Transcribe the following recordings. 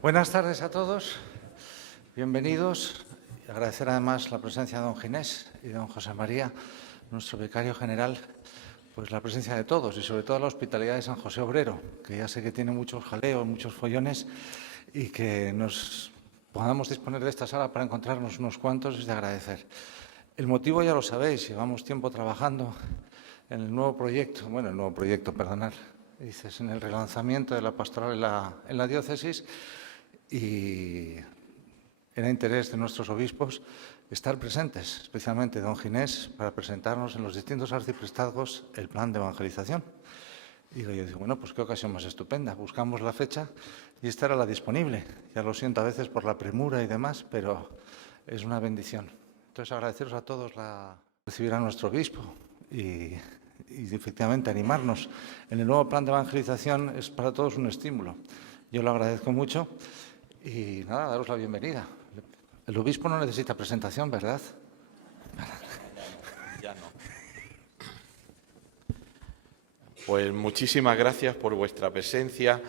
Buenas tardes a todos, bienvenidos. Y agradecer además la presencia de don Ginés y de don José María, nuestro vicario general, pues la presencia de todos y sobre todo la hospitalidad de San José Obrero, que ya sé que tiene muchos jaleos, muchos follones y que nos podamos disponer de esta sala para encontrarnos unos cuantos es de agradecer. El motivo ya lo sabéis, llevamos tiempo trabajando en el nuevo proyecto, perdonad, dices, en el relanzamiento de la pastoral en la diócesis y era interés de nuestros obispos estar presentes, especialmente don Ginés, para presentarnos en los distintos arciprestazgos el plan de evangelización. Y yo digo, bueno, pues qué ocasión más estupenda. Buscamos la fecha y esta era la disponible. Ya lo siento a veces por la premura y demás, pero es una bendición. Entonces, agradeceros a todos recibir a nuestro obispo y efectivamente animarnos. En el nuevo plan de evangelización es para todos un estímulo. Yo lo agradezco mucho y nada, daros la bienvenida. El obispo no necesita presentación, ¿verdad? Ya no. Pues muchísimas gracias por vuestra presencia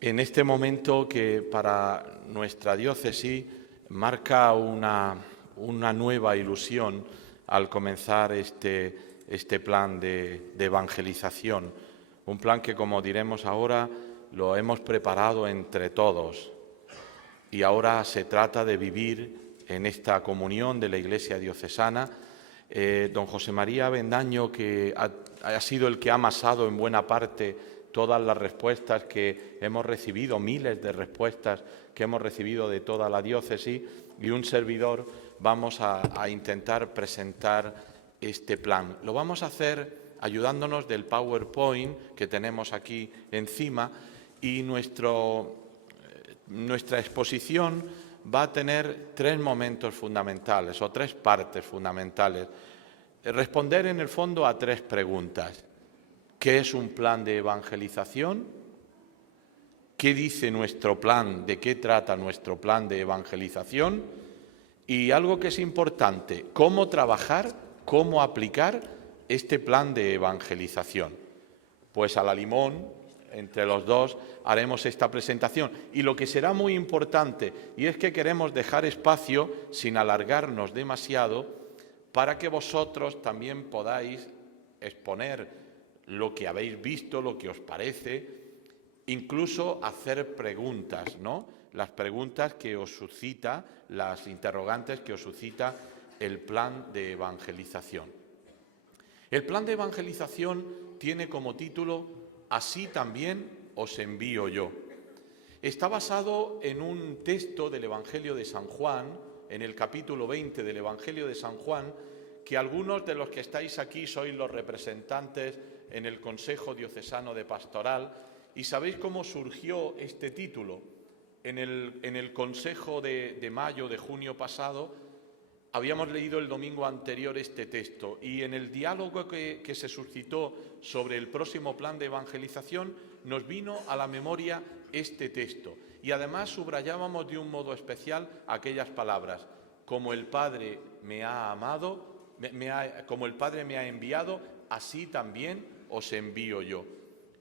en este momento que para nuestra diócesis marca una nueva ilusión al comenzar este plan de evangelización. Un plan que, como diremos ahora, lo hemos preparado entre todos y ahora se trata de vivir en esta comunión de la Iglesia diocesana. Don José María Avendaño, que ha sido el que ha amasado en buena parte todas las respuestas que hemos recibido, miles de respuestas que hemos recibido de toda la diócesis, y un servidor vamos a intentar presentar este plan. Lo vamos a hacer ayudándonos del PowerPoint que tenemos aquí encima y nuestra exposición va a tener tres momentos fundamentales o tres partes fundamentales. Responder en el fondo a tres preguntas. ¿Qué es un plan de evangelización? ¿Qué dice nuestro plan? ¿De qué trata nuestro plan de evangelización? Y algo que es importante, ¿cómo trabajar, cómo aplicar este plan de evangelización? Pues a la limón, entre los dos, haremos esta presentación. Y lo que será muy importante, y es que queremos dejar espacio, sin alargarnos demasiado, para que vosotros también podáis exponer lo que habéis visto, lo que os parece, incluso hacer preguntas, ¿no? Las preguntas que os suscita, las interrogantes que os suscita el plan de evangelización. El plan de evangelización tiene como título «Así también os envío yo». Está basado en un texto del Evangelio de San Juan, en el capítulo 20 del Evangelio de San Juan, que algunos de los que estáis aquí sois los representantes en el Consejo Diocesano de Pastoral y sabéis cómo surgió este título. En el Consejo de mayo, de junio pasado, habíamos leído el domingo anterior este texto y en el diálogo que se suscitó sobre el próximo plan de evangelización nos vino a la memoria este texto y además subrayábamos de un modo especial aquellas palabras: como el Padre me ha amado, como el Padre me ha enviado, así también os envío yo.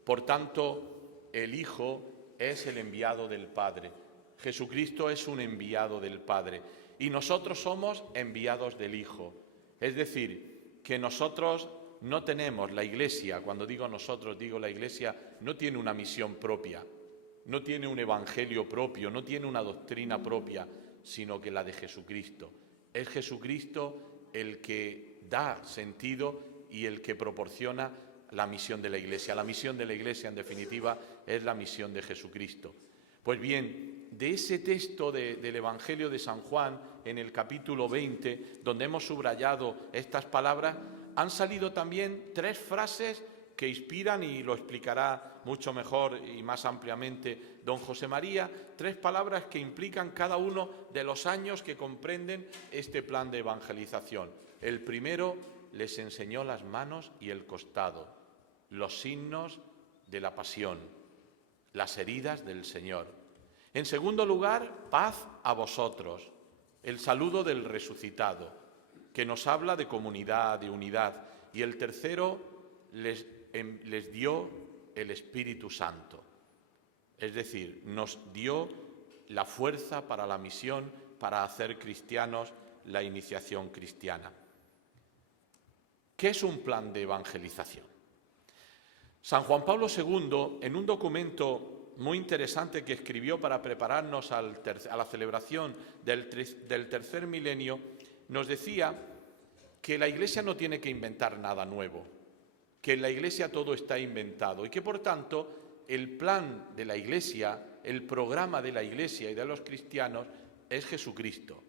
Por tanto, el Hijo es el enviado del Padre. Jesucristo es un enviado del Padre. Y nosotros somos enviados del Hijo. Es decir, que nosotros no tenemos, la Iglesia, cuando digo nosotros, digo la Iglesia, no tiene una misión propia, no tiene un evangelio propio, no tiene una doctrina propia, sino que la de Jesucristo. Es Jesucristo el que da sentido y el que proporciona la misión de la Iglesia. La misión de la Iglesia, en definitiva, es la misión de Jesucristo. Pues bien, de ese texto del Evangelio de San Juan, en el capítulo 20, donde hemos subrayado estas palabras, han salido también tres frases que inspiran, y lo explicará mucho mejor y más ampliamente don José María, tres palabras que implican cada uno de los años que comprenden este plan de evangelización. El primero, les enseñó las manos y el costado, los signos de la pasión, las heridas del Señor. En segundo lugar, paz a vosotros, el saludo del resucitado, que nos habla de comunidad, de unidad. Y el tercero, les dio el Espíritu Santo. Es decir, nos dio la fuerza para la misión, para hacer cristianos la iniciación cristiana. ¿Qué es un plan de evangelización? San Juan Pablo II, en un documento muy interesante que escribió para prepararnos a la celebración del tercer milenio, nos decía que la Iglesia no tiene que inventar nada nuevo, que en la Iglesia todo está inventado y que, por tanto, el plan de la Iglesia, el programa de la Iglesia y de los cristianos es Jesucristo.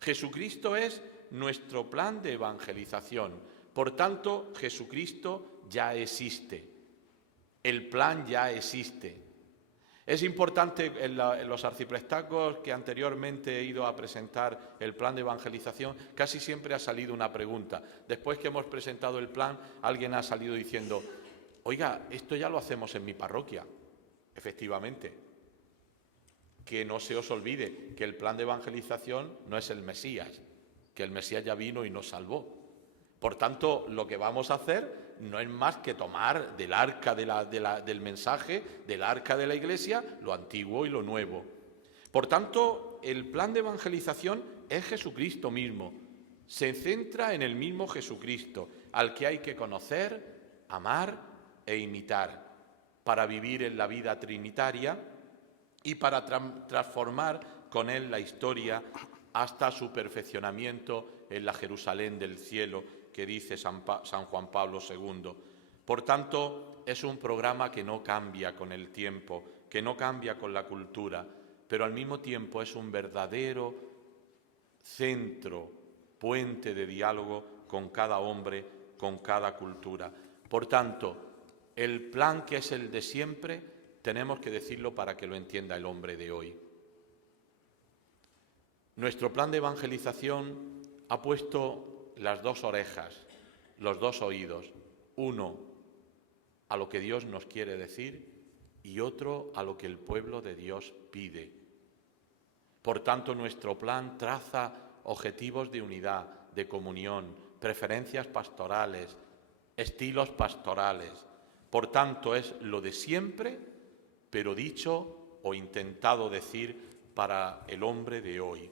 Jesucristo es nuestro plan de evangelización. Por tanto, Jesucristo ya existe. El plan ya existe. Es importante, en los arciprestazgos que anteriormente he ido a presentar el plan de evangelización, casi siempre ha salido una pregunta. Después que hemos presentado el plan, alguien ha salido diciendo, oiga, esto ya lo hacemos en mi parroquia. Efectivamente, que no se os olvide que el plan de evangelización no es el Mesías, que el Mesías ya vino y nos salvó. Por tanto, lo que vamos a hacer no es más que tomar del arca del mensaje, del arca de la Iglesia, lo antiguo y lo nuevo. Por tanto, el plan de evangelización es Jesucristo mismo. Se centra en el mismo Jesucristo, al que hay que conocer, amar e imitar, para vivir en la vida trinitaria y para transformar con él la historia hasta su perfeccionamiento en la Jerusalén del cielo, que dice San Juan Pablo II. Por tanto, es un programa que no cambia con el tiempo, que no cambia con la cultura, pero al mismo tiempo es un verdadero centro, puente de diálogo con cada hombre, con cada cultura. Por tanto, el plan que es el de siempre, tenemos que decirlo para que lo entienda el hombre de hoy. Nuestro plan de evangelización ha puesto las dos orejas, los dos oídos, uno a lo que Dios nos quiere decir y otro a lo que el pueblo de Dios pide. Por tanto, nuestro plan traza objetivos de unidad, de comunión, preferencias pastorales, estilos pastorales. Por tanto, es lo de siempre, pero dicho o intentado decir para el hombre de hoy.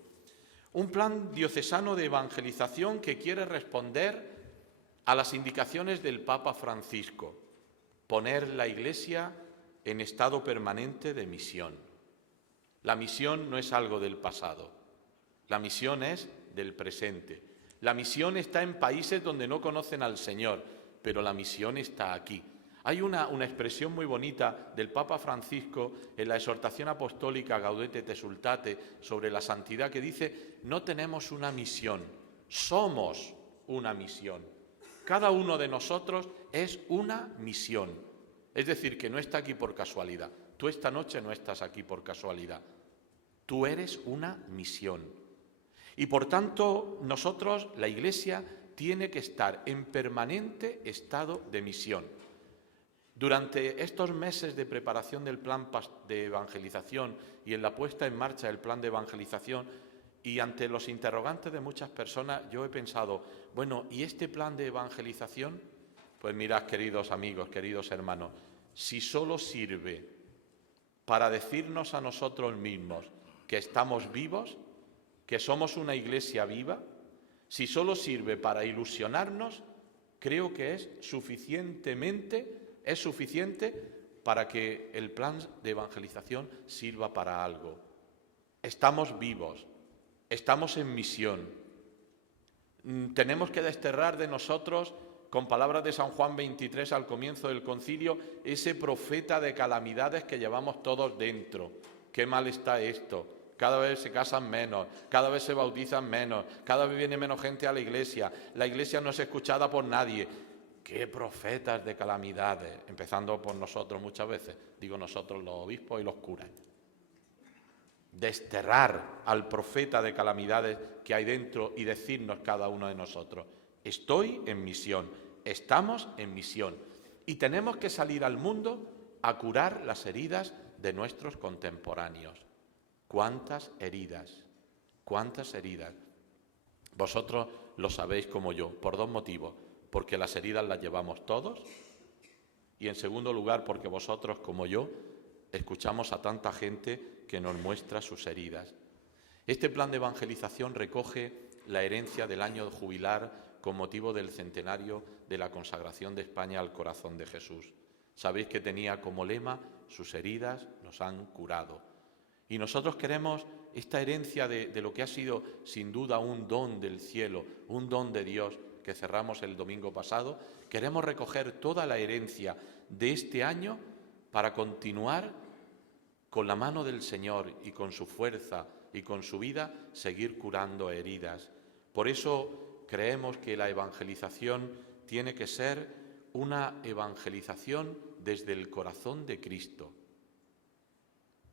Un plan diocesano de evangelización que quiere responder a las indicaciones del Papa Francisco, poner la Iglesia en estado permanente de misión. La misión no es algo del pasado, la misión es del presente. La misión está en países donde no conocen al Señor, pero la misión está aquí. Hay una expresión muy bonita del Papa Francisco en la exhortación apostólica Gaudete et Exsultate sobre la santidad que dice, no tenemos una misión, somos una misión. Cada uno de nosotros es una misión. Es decir, que no está aquí por casualidad. Tú esta noche no estás aquí por casualidad. Tú eres una misión. Y por tanto, nosotros, la Iglesia, tiene que estar en permanente estado de misión. Durante estos meses de preparación del plan de evangelización y en la puesta en marcha del plan de evangelización y ante los interrogantes de muchas personas, yo he pensado, bueno, ¿y este plan de evangelización? Pues mirad, queridos amigos, queridos hermanos, si solo sirve para decirnos a nosotros mismos que estamos vivos, que somos una iglesia viva, si solo sirve para ilusionarnos, creo que es suficiente para que el plan de evangelización sirva para algo. Estamos vivos, estamos en misión. Tenemos que desterrar de nosotros, con palabras de San Juan 23 al comienzo del concilio, ese profeta de calamidades que llevamos todos dentro. Qué mal está esto. Cada vez se casan menos, cada vez se bautizan menos, cada vez viene menos gente a la iglesia no es escuchada por nadie. ¡Qué profetas de calamidades! Empezando por nosotros muchas veces, digo nosotros los obispos y los curas. Desterrar al profeta de calamidades que hay dentro y decirnos cada uno de nosotros, estoy en misión, estamos en misión y tenemos que salir al mundo a curar las heridas de nuestros contemporáneos. ¿Cuántas heridas? ¿Cuántas heridas? Vosotros lo sabéis como yo, por dos motivos. Porque las heridas las llevamos todos y en segundo lugar porque vosotros como yo escuchamos a tanta gente que nos muestra sus heridas. Este plan de evangelización recoge la herencia del año jubilar con motivo del centenario de la consagración de España al corazón de Jesús. Sabéis que tenía como lema: sus heridas nos han curado. Y nosotros queremos esta herencia de lo que ha sido sin duda un don del cielo, un don de Dios que cerramos el domingo pasado. Queremos recoger toda la herencia de este año para continuar con la mano del Señor y con su fuerza y con su vida seguir curando heridas. Por eso creemos que la evangelización tiene que ser una evangelización desde el corazón de Cristo.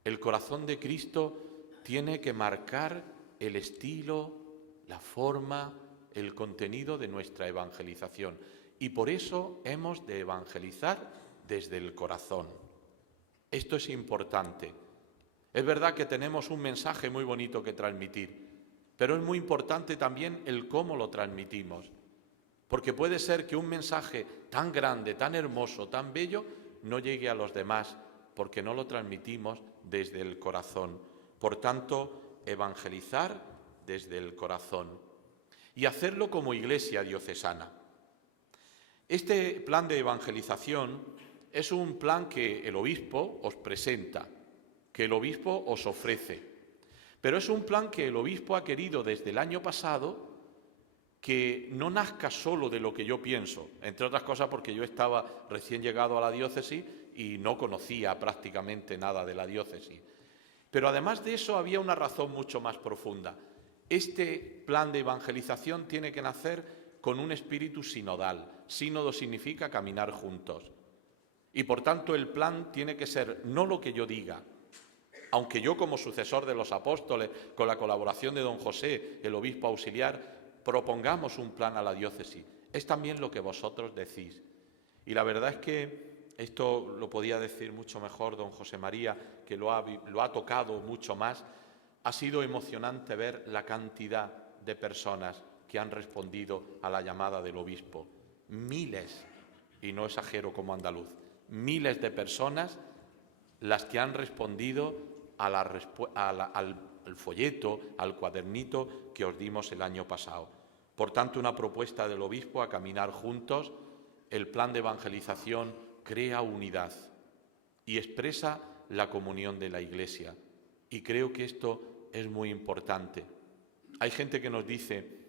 El corazón de Cristo tiene que marcar el estilo, la forma, el contenido de nuestra evangelización. Y por eso hemos de evangelizar desde el corazón. Esto es importante. Es verdad que tenemos un mensaje muy bonito que transmitir, pero es muy importante también el cómo lo transmitimos. Porque puede ser que un mensaje tan grande, tan hermoso, tan bello, no llegue a los demás, porque no lo transmitimos desde el corazón. Por tanto, evangelizar desde el corazón y hacerlo como Iglesia diocesana. Este plan de evangelización es un plan que el obispo os presenta, que el obispo os ofrece, pero es un plan que el obispo ha querido desde el año pasado que no nazca solo de lo que yo pienso, entre otras cosas porque yo estaba recién llegado a la diócesis y no conocía prácticamente nada de la diócesis. Pero además de eso había una razón mucho más profunda. Este plan de evangelización tiene que nacer con un espíritu sinodal. Sínodo significa caminar juntos. Y por tanto el plan tiene que ser no lo que yo diga, aunque yo como sucesor de los apóstoles, con la colaboración de don José, el obispo auxiliar, propongamos un plan a la diócesis. Es también lo que vosotros decís. Y la verdad es que esto lo podía decir mucho mejor don José María, que lo ha tocado mucho más. Ha sido emocionante ver la cantidad de personas que han respondido a la llamada del obispo. Miles, y no exagero como andaluz, miles de personas las que han respondido al folleto, al cuadernito que os dimos el año pasado. Por tanto, una propuesta del obispo a caminar juntos. El plan de evangelización crea unidad y expresa la comunión de la Iglesia. Y creo que esto es muy importante. Hay gente que nos dice: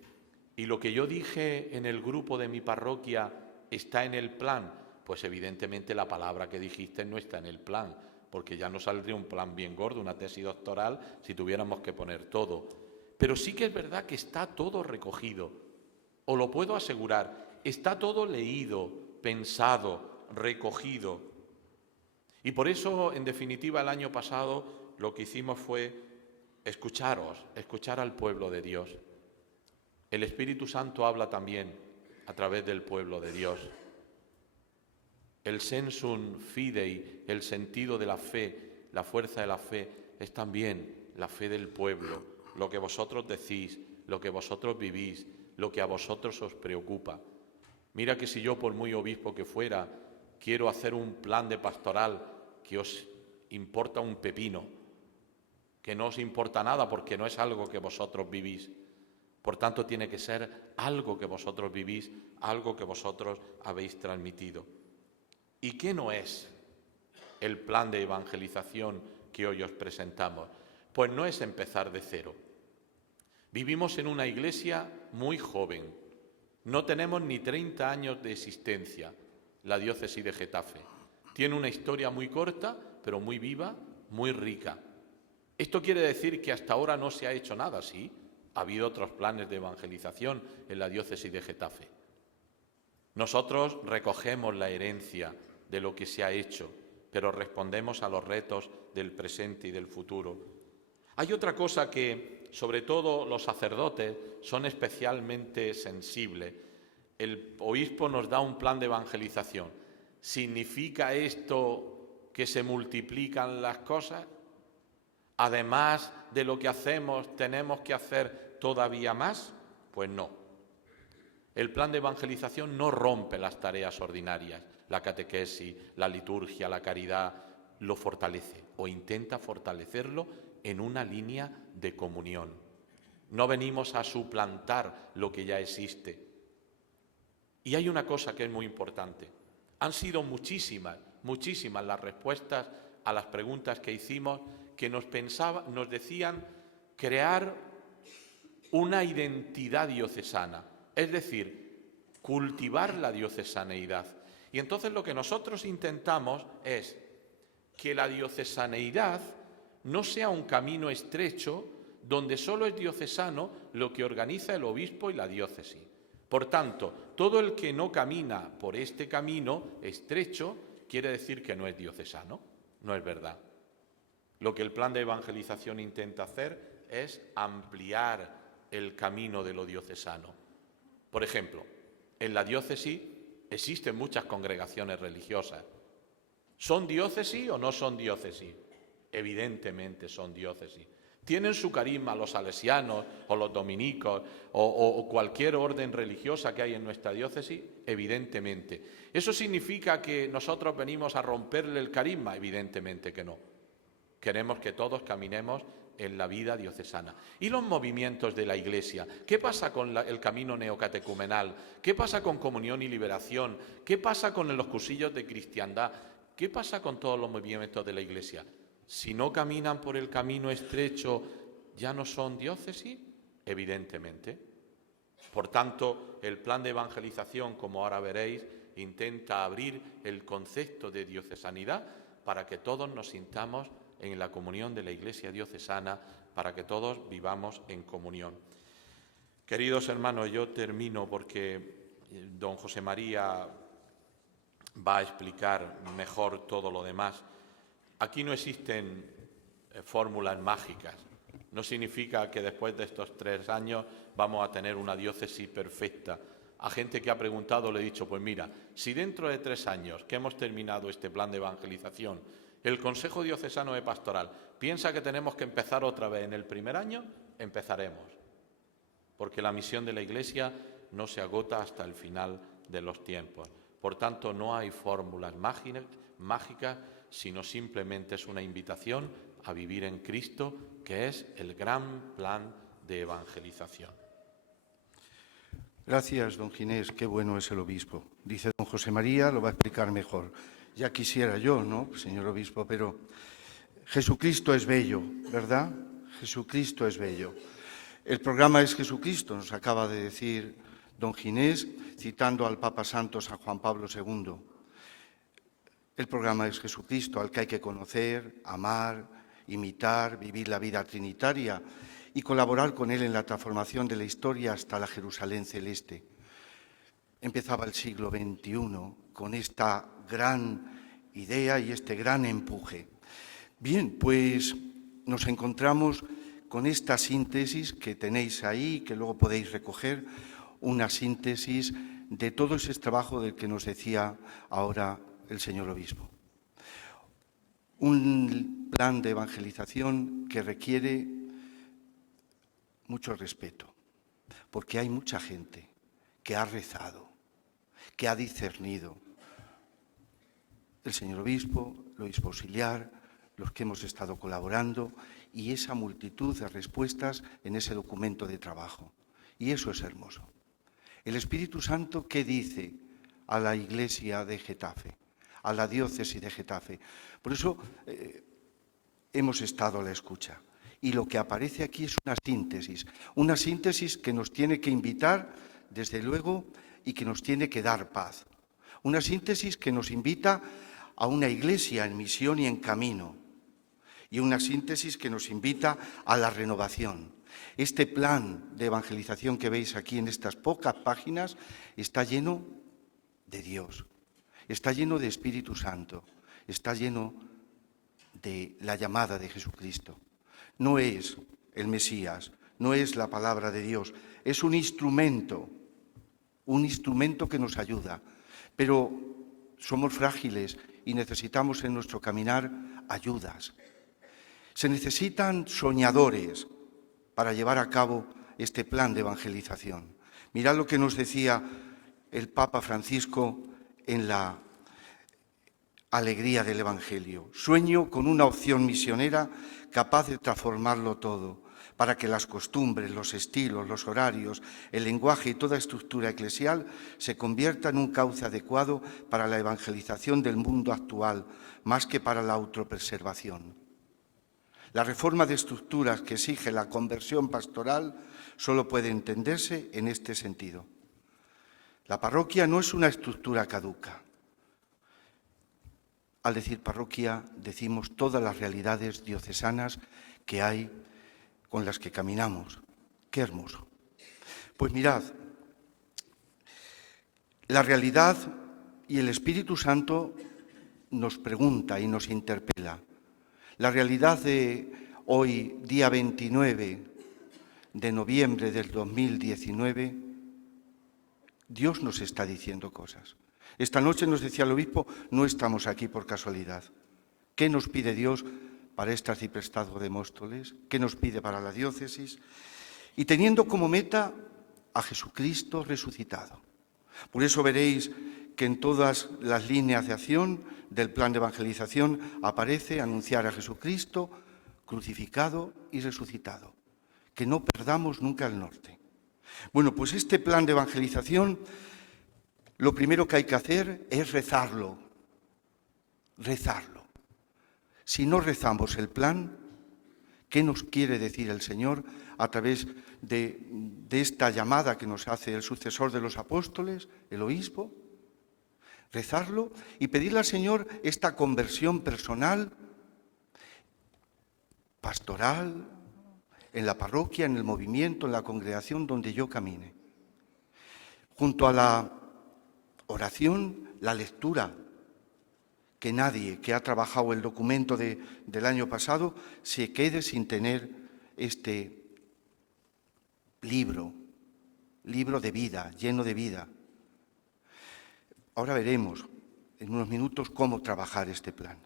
¿y lo que yo dije en el grupo de mi parroquia está en el plan? Pues evidentemente la palabra que dijiste no está en el plan, porque ya no saldría un plan bien gordo, una tesis doctoral, si tuviéramos que poner todo. Pero sí que es verdad que está todo recogido. Os lo puedo asegurar, está todo leído, pensado, recogido. Y por eso, en definitiva, el año pasado lo que hicimos fue escuchar al pueblo de Dios. El Espíritu Santo habla también a través del pueblo de Dios. El sensum fidei, el sentido de la fe, la fuerza de la fe, es también la fe del pueblo, lo que vosotros decís, lo que vosotros vivís, lo que a vosotros os preocupa. Mira que si yo, por muy obispo que fuera, quiero hacer un plan de pastoral que os importa un pepino, que no os importa nada porque no es algo que vosotros vivís. Por tanto, tiene que ser algo que vosotros vivís, algo que vosotros habéis transmitido. ¿Y qué no es el plan de evangelización que hoy os presentamos? Pues no es empezar de cero. Vivimos en una iglesia muy joven. No tenemos ni 30 años de existencia, la diócesis de Getafe. Tiene una historia muy corta, pero muy viva, muy rica. ¿Esto quiere decir que hasta ahora no se ha hecho nada? Sí, ha habido otros planes de evangelización en la diócesis de Getafe. Nosotros recogemos la herencia de lo que se ha hecho, pero respondemos a los retos del presente y del futuro. Hay otra cosa que, sobre todo los sacerdotes, son especialmente sensibles. El obispo nos da un plan de evangelización. ¿Significa esto que se multiplican las cosas? Además de lo que hacemos, ¿tenemos que hacer todavía más? Pues no. El plan de evangelización no rompe las tareas ordinarias, la catequesis, la liturgia, la caridad, lo fortalece o intenta fortalecerlo en una línea de comunión. No venimos a suplantar lo que ya existe. Y hay una cosa que es muy importante. Han sido muchísimas las respuestas a las preguntas que hicimos que nos decían crear una identidad diocesana, es decir, cultivar la diocesaneidad. Y entonces lo que nosotros intentamos es que la diocesaneidad no sea un camino estrecho donde solo es diocesano lo que organiza el obispo y la diócesis. Por tanto, todo el que no camina por este camino estrecho quiere decir que no es diocesano. No es verdad. Lo que el plan de evangelización intenta hacer es ampliar el camino de lo diocesano. Por ejemplo, en la diócesis existen muchas congregaciones religiosas. ¿Son diócesis o no son diócesis? Evidentemente son diócesis. ¿Tienen su carisma los salesianos o los dominicos o cualquier orden religiosa que hay en nuestra diócesis? Evidentemente. ¿Eso significa que nosotros venimos a romperle el carisma? Evidentemente que no. Queremos que todos caminemos en la vida diocesana. ¿Y los movimientos de la Iglesia? ¿Qué pasa con el camino neocatecumenal? ¿Qué pasa con comunión y liberación? ¿Qué pasa con los cursillos de cristiandad? ¿Qué pasa con todos los movimientos de la Iglesia? Si no caminan por el camino estrecho, ¿ya no son diócesis? Evidentemente. Por tanto, el plan de evangelización, como ahora veréis, intenta abrir el concepto de diocesanidad para que todos nos sintamos en la comunión de la Iglesia diocesana, para que todos vivamos en comunión. Queridos hermanos, yo termino porque don José María va a explicar mejor todo lo demás. Aquí no existen fórmulas mágicas. No significa que después de estos 3 años vamos a tener una diócesis perfecta. A gente que ha preguntado le he dicho, pues mira, si dentro de 3 años que hemos terminado este plan de evangelización, el Consejo Diocesano de Pastoral piensa que tenemos que empezar otra vez en el primer año, empezaremos. Porque la misión de la Iglesia no se agota hasta el final de los tiempos. Por tanto, no hay fórmulas mágicas, sino simplemente es una invitación a vivir en Cristo, que es el gran plan de evangelización. Gracias, don Ginés, qué bueno es el obispo. Dice don José María, lo va a explicar mejor. Ya quisiera yo, ¿no, señor obispo? Pero Jesucristo es bello, ¿verdad? Jesucristo es bello. El programa es Jesucristo, nos acaba de decir don Ginés, citando al Papa Santo San Juan Pablo II. El programa es Jesucristo, al que hay que conocer, amar, imitar, vivir la vida trinitaria y colaborar con él en la transformación de la historia hasta la Jerusalén celeste. Empezaba el siglo XXI con esta gran idea y este gran empuje. Bien, pues nos encontramos con esta síntesis que tenéis ahí, que luego podéis recoger, una síntesis de todo ese trabajo del que nos decía ahora el señor obispo. Un plan de evangelización que requiere mucho respeto, porque hay mucha gente que ha rezado, que ha discernido. El señor obispo, el obispo auxiliar, los que hemos estado colaborando y esa multitud de respuestas en ese documento de trabajo. Y eso es hermoso. El Espíritu Santo, ¿qué dice a la Iglesia de Getafe, a la diócesis de Getafe? Por eso hemos estado a la escucha. Y lo que aparece aquí es una síntesis que nos tiene que invitar, desde luego, y que nos tiene que dar paz. Una síntesis que nos invita a una Iglesia en misión y en camino. Y una síntesis que nos invita a la renovación. Este plan de evangelización que veis aquí en estas pocas páginas está lleno de Dios, está lleno de Espíritu Santo, está lleno de la llamada de Jesucristo. No es el Mesías, no es la palabra de Dios, es un instrumento que nos ayuda, pero somos frágiles y necesitamos en nuestro caminar ayudas. Se necesitan soñadores para llevar a cabo este plan de evangelización. Mirad lo que nos decía el Papa Francisco alegría del Evangelio. Sueño con una opción misionera capaz de transformarlo todo, para que las costumbres, los estilos, los horarios, el lenguaje y toda estructura eclesial se convierta en un cauce adecuado para la evangelización del mundo actual, más que para la autopreservación. La reforma de estructuras que exige la conversión pastoral solo puede entenderse en este sentido. La parroquia no es una estructura caduca. Al decir parroquia, decimos todas las realidades diocesanas que hay con las que caminamos. ¡Qué hermoso! Pues mirad, la realidad y el Espíritu Santo nos pregunta y nos interpela. La realidad de hoy, día 29 de noviembre del 2019, Dios nos está diciendo cosas. Esta noche nos decía el obispo, no estamos aquí por casualidad. ¿Qué nos pide Dios para este arciprestazgo de Móstoles? ¿Qué nos pide para la diócesis? Y teniendo como meta a Jesucristo resucitado. Por eso veréis que en todas las líneas de acción del plan de evangelización aparece anunciar a Jesucristo crucificado y resucitado. Que no perdamos nunca el norte. Bueno, pues este plan de evangelización, lo primero que hay que hacer es rezarlo. Rezarlo. Si no rezamos el plan, ¿qué nos quiere decir el Señor a través de esta llamada que nos hace el sucesor de los apóstoles, el obispo? Rezarlo y pedirle al Señor esta conversión personal, pastoral, en la parroquia, en el movimiento, en la congregación donde yo camine. Junto a la oración, la lectura, que nadie que ha trabajado el documento del año pasado se quede sin tener este libro de vida, lleno de vida. Ahora veremos en unos minutos cómo trabajar este plan.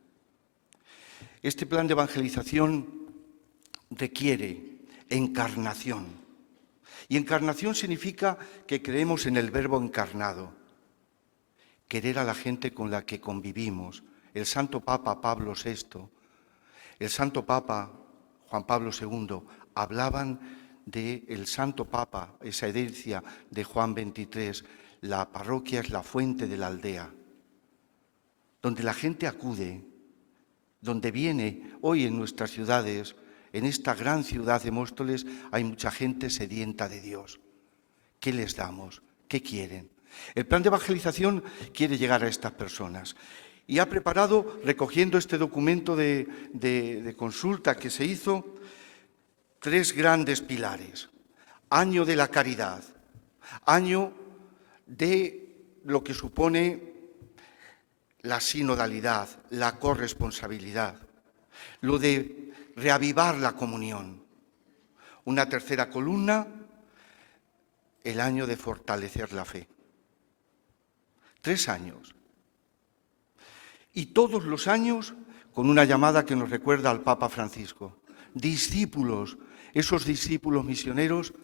Este plan de evangelización requiere encarnación. Y encarnación significa que creemos en el Verbo encarnado. Querer a la gente con la que convivimos. El Santo Papa Pablo VI, el Santo Papa Juan Pablo II hablaban del Santo Papa, esa herencia de Juan XXIII, la parroquia es la fuente de la aldea, donde la gente acude, donde viene hoy en nuestras ciudades, en esta gran ciudad de Móstoles, hay mucha gente sedienta de Dios. ¿Qué les damos? ¿Qué quieren? El plan de evangelización quiere llegar a estas personas y ha preparado, recogiendo este documento de consulta que se hizo, 3 grandes pilares. Año de la caridad, año de lo que supone la sinodalidad, la corresponsabilidad, lo de reavivar la comunión. Una tercera columna, el año de fortalecer la fe. 3 años. Y todos los años con una llamada que nos recuerda al Papa Francisco. Discípulos, esos discípulos misioneros.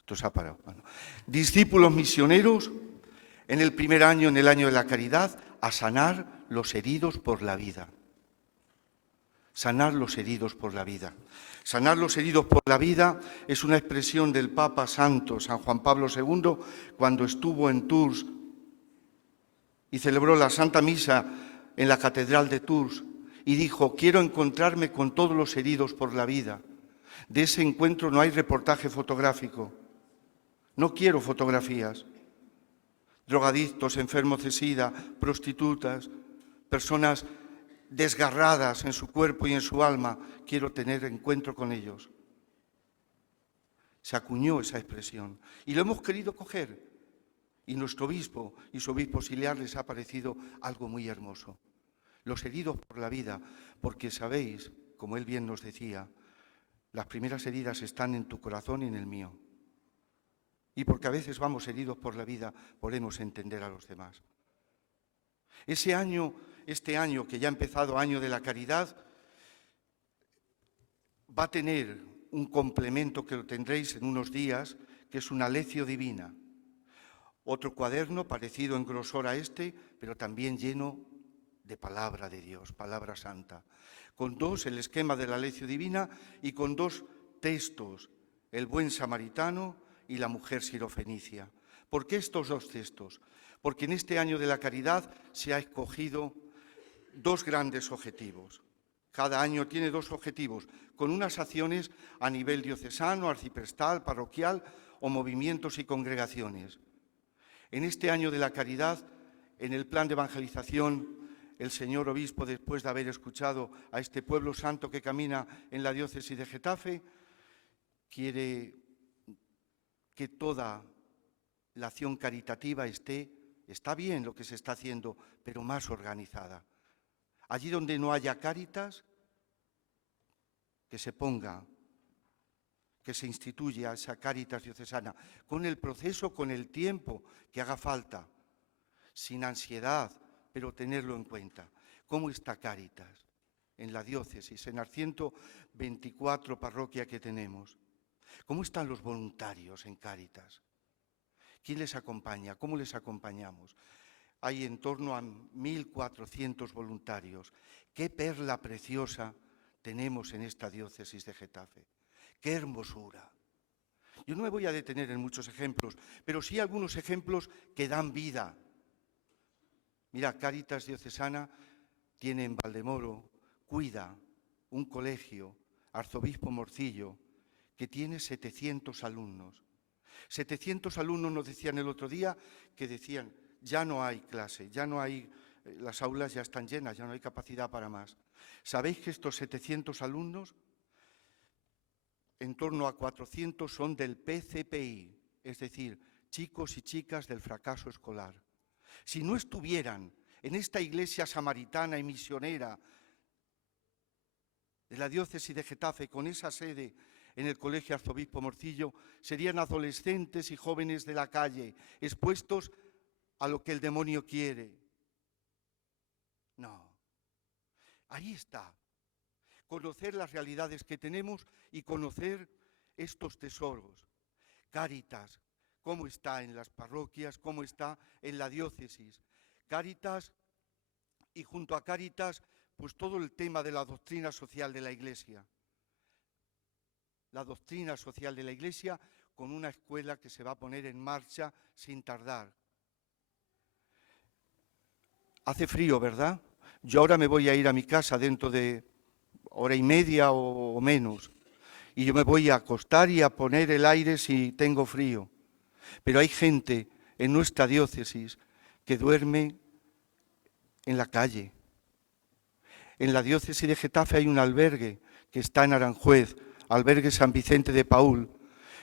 Esto se ha parado. Bueno, discípulos misioneros en el primer año, en el año de la caridad, a sanar los heridos por la vida. Sanar los heridos por la vida. Sanar los heridos por la vida es una expresión del Papa Santo, San Juan Pablo II, cuando estuvo en Tours y celebró la Santa Misa en la Catedral de Tours y dijo, quiero encontrarme con todos los heridos por la vida. De ese encuentro no hay reportaje fotográfico. No quiero fotografías. Drogadictos, enfermos de SIDA, prostitutas, personas desgarradas en su cuerpo y en su alma, quiero tener encuentro con ellos. Se acuñó esa expresión y lo hemos querido coger. Y nuestro obispo y su obispo auxiliar les ha parecido algo muy hermoso. Los heridos por la vida, porque sabéis, como él bien nos decía, las primeras heridas están en tu corazón y en el mío. Y porque a veces vamos heridos por la vida, podemos entender a los demás. Este año que ya ha empezado, año de la caridad, va a tener un complemento que lo tendréis en unos días, que es una lección divina. Otro cuaderno parecido en grosor a este, pero también lleno de palabra de Dios, palabra santa. Con dos, el esquema de la lección divina, y con dos textos, el buen samaritano y la mujer sirofenicia. ¿Por qué estos dos textos? Porque en este año de la caridad se ha escogido dos grandes objetivos. Cada año tiene dos objetivos, con unas acciones a nivel diocesano, arciprestal, parroquial o movimientos y congregaciones. En este año de la caridad, en el plan de evangelización, el señor obispo, después de haber escuchado a este pueblo santo que camina en la diócesis de Getafe, quiere que toda la acción caritativa está bien lo que se está haciendo, pero más organizada. Allí donde no haya Cáritas, que se ponga, que se instituya esa Cáritas diocesana, con el proceso, con el tiempo que haga falta, sin ansiedad, pero tenerlo en cuenta. ¿Cómo está Cáritas en la diócesis, en las 124 parroquias que tenemos? ¿Cómo están los voluntarios en Cáritas? ¿Quién les acompaña? ¿Cómo les acompañamos? Hay en torno a 1.400 voluntarios. ¡Qué perla preciosa tenemos en esta diócesis de Getafe! ¡Qué hermosura! Yo no me voy a detener en muchos ejemplos, pero sí algunos ejemplos que dan vida. Mira, Cáritas Diocesana tiene en Valdemoro, cuida un colegio, Arzobispo Morcillo, que tiene 700 alumnos. 700 alumnos nos decían el otro día que decían, ya no hay clase, ya no hay, las aulas ya están llenas, ya no hay capacidad para más. ¿Sabéis que estos 700 alumnos, en torno a 400 son del PCPI, es decir, chicos y chicas del fracaso escolar? Si no estuvieran en esta iglesia samaritana y misionera de la diócesis de Getafe, con esa sede en el Colegio Arzobispo Morcillo, serían adolescentes y jóvenes de la calle, expuestos a lo que el demonio quiere. No, ahí está. Conocer las realidades que tenemos y conocer estos tesoros. Cáritas, cómo está en las parroquias, cómo está en la diócesis. Cáritas, y junto a Cáritas, pues todo el tema de la doctrina social de la Iglesia. La doctrina social de la Iglesia con una escuela que se va a poner en marcha sin tardar. Hace frío, ¿verdad? Yo ahora me voy a ir a mi casa dentro de hora y media o menos. Y yo me voy a acostar y a poner el aire si tengo frío. Pero hay gente en nuestra diócesis que duerme en la calle. En la diócesis de Getafe hay un albergue que está en Aranjuez, albergue San Vicente de Paúl,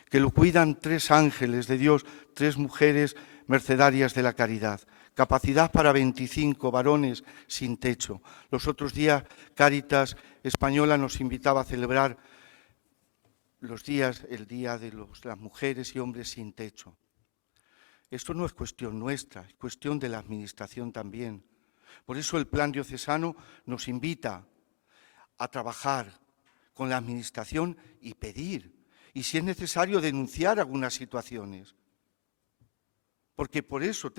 que lo cuidan 3 ángeles de Dios, 3 mujeres mercedarias de la caridad. Capacidad para 25 varones sin techo. Los otros días Cáritas Española nos invitaba a celebrar el día de las mujeres y hombres sin techo. Esto no es cuestión nuestra, es cuestión de la administración también. Por eso el plan diocesano nos invita a trabajar con la administración y pedir, y si es necesario denunciar algunas situaciones, porque por eso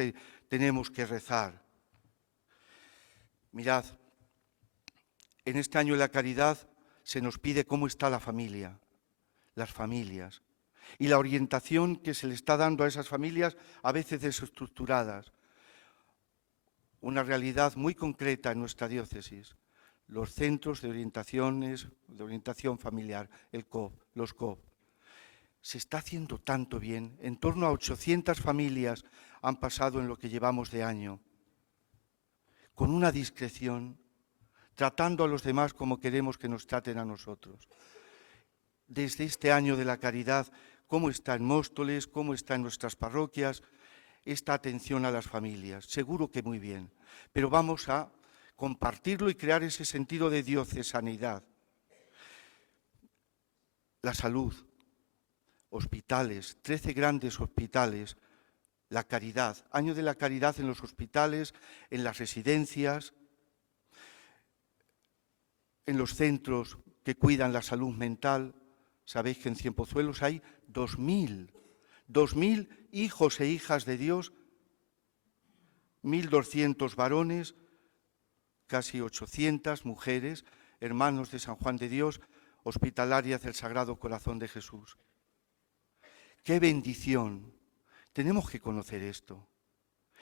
tenemos que rezar. Mirad, en este año de la caridad se nos pide cómo está la familia, las familias, y la orientación que se le está dando a esas familias a veces desestructuradas. Una realidad muy concreta en nuestra diócesis, los centros de orientación familiar, el COP, los COP. Se está haciendo tanto bien, en torno a 800 familias han pasado en lo que llevamos de año, con una discreción, tratando a los demás como queremos que nos traten a nosotros. Desde este año de la caridad, ¿cómo está en Móstoles, cómo está en nuestras parroquias esta atención a las familias? Seguro que muy bien, pero vamos a compartirlo y crear ese sentido de diocesanidad. La salud, hospitales, 13 grandes hospitales, la caridad, año de la caridad en los hospitales, en las residencias, en los centros que cuidan la salud mental. Sabéis que en Cienpozuelos hay 2.000 2.000 hijos e hijas de Dios, 1.200 varones, casi 800 mujeres, hermanos de San Juan de Dios, hospitalarias del Sagrado Corazón de Jesús. ¡Qué bendición! Tenemos que conocer esto.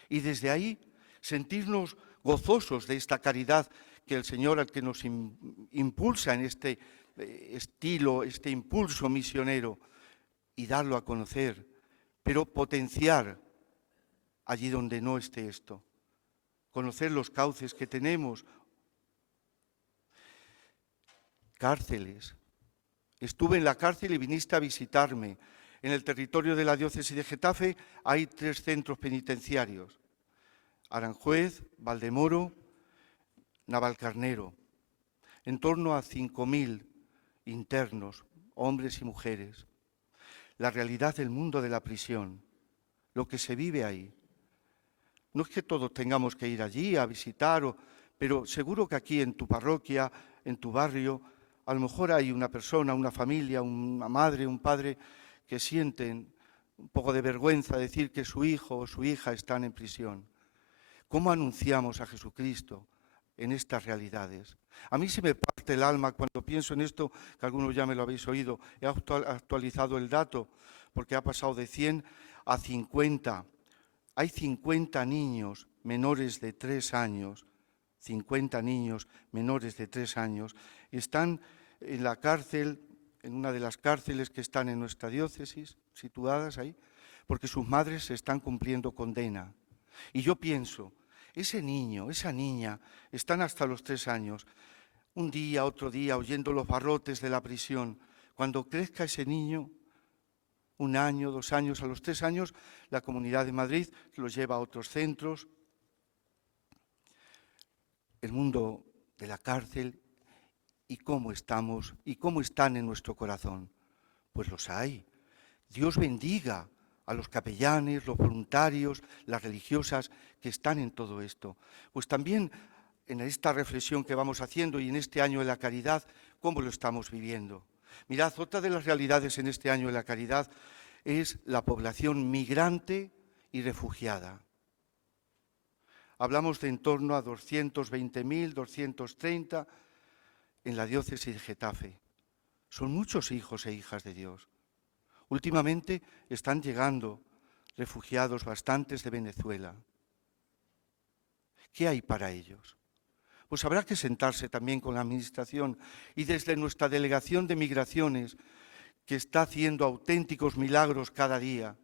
Y desde ahí sentirnos gozosos de esta caridad que el Señor al que nos impulsa en este estilo, este impulso misionero, y darlo a conocer, pero potenciar allí donde no esté esto. Conocer los cauces que tenemos. Cárceles. Estuve en la cárcel y viniste a visitarme. En el territorio de la diócesis de Getafe hay 3 centros penitenciarios: Aranjuez, Valdemoro, Navalcarnero. En torno a 5.000 internos, hombres y mujeres. La realidad del mundo de la prisión, lo que se vive ahí. No es que todos tengamos que ir allí a visitar, pero seguro que aquí en tu parroquia, en tu barrio, a lo mejor hay una persona, una familia, una madre, un padre que sienten un poco de vergüenza decir que su hijo o su hija están en prisión. ¿Cómo anunciamos a Jesucristo en estas realidades? A mí se me parte el alma cuando pienso en esto, que algunos ya me lo habéis oído. He actualizado el dato porque ha pasado de 100 a 50. Hay 50 niños menores de 3 años, 50 niños menores de 3 años, están en la cárcel, en una de las cárceles que están en nuestra diócesis, situadas ahí, porque sus madres están cumpliendo condena. Y yo pienso, ese niño, esa niña, están hasta los 3 años, un día, otro día, oyendo los barrotes de la prisión. Cuando crezca ese niño, 1 año, 2 años, a los 3 años, la Comunidad de Madrid los lleva a otros centros. El mundo de la cárcel y cómo estamos y cómo están en nuestro corazón. Pues los hay. Dios bendiga a los capellanes, los voluntarios, las religiosas que están en todo esto. Pues también en esta reflexión que vamos haciendo y en este año de la caridad, ¿cómo lo estamos viviendo? Mirad, otra de las realidades en este año de la caridad es la población migrante y refugiada. Hablamos de en torno a 220.000, 230 en la diócesis de Getafe. Son muchos hijos e hijas de Dios. Últimamente están llegando refugiados bastantes de Venezuela. ¿Qué hay para ellos? Pues habrá que sentarse también con la Administración y desde nuestra Delegación de Migraciones, que está haciendo auténticos milagros cada día,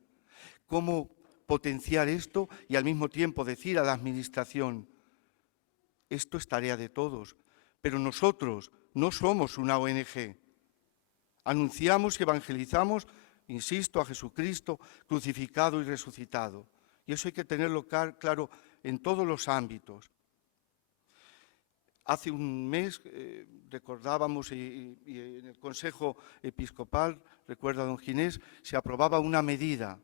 cómo potenciar esto y al mismo tiempo decir a la Administración, esto es tarea de todos, pero nosotros no somos una ONG. Anunciamos y evangelizamos, insisto, a Jesucristo crucificado y resucitado. Y eso hay que tenerlo claro en todos los ámbitos. Hace un mes recordábamos y en el Consejo Episcopal, recuerda don Ginés, se aprobaba una medida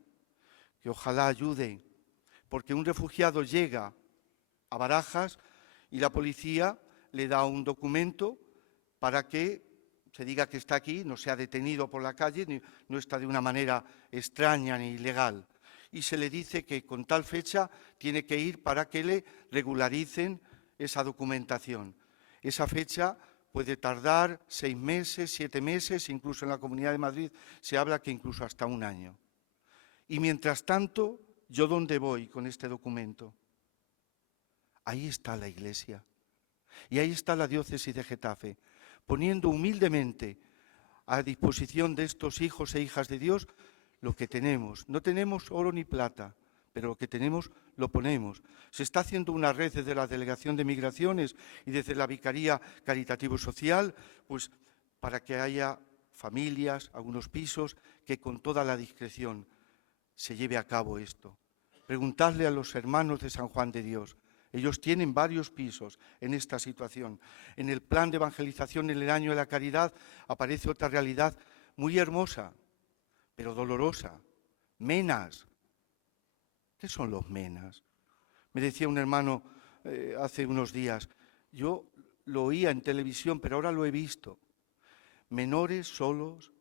que ojalá ayude, porque un refugiado llega a Barajas y la policía le da un documento para que se diga que está aquí, no sea detenido por la calle, no está de una manera extraña ni ilegal. Y se le dice que con tal fecha tiene que ir para que le regularicen esa documentación. Esa fecha puede tardar 6 meses, 7 meses, incluso en la Comunidad de Madrid se habla que incluso hasta 1 año. Y mientras tanto, ¿yo dónde voy con este documento? Ahí está la Iglesia. Y ahí está la diócesis de Getafe, poniendo humildemente a disposición de estos hijos e hijas de Dios lo que tenemos. No tenemos oro ni plata, pero lo que tenemos lo ponemos. Se está haciendo una red desde la Delegación de Migraciones y desde la Vicaría Caritativo Social, pues para que haya familias, algunos pisos, que con toda la discreción se lleve a cabo esto. Preguntadle a los hermanos de San Juan de Dios. Ellos tienen varios pisos en esta situación. En el plan de evangelización en el año de la caridad aparece otra realidad muy hermosa, pero dolorosa. Menas. ¿Qué son los menas? Me decía un hermano hace unos días, yo lo oía en televisión, pero ahora lo he visto. Menores solos,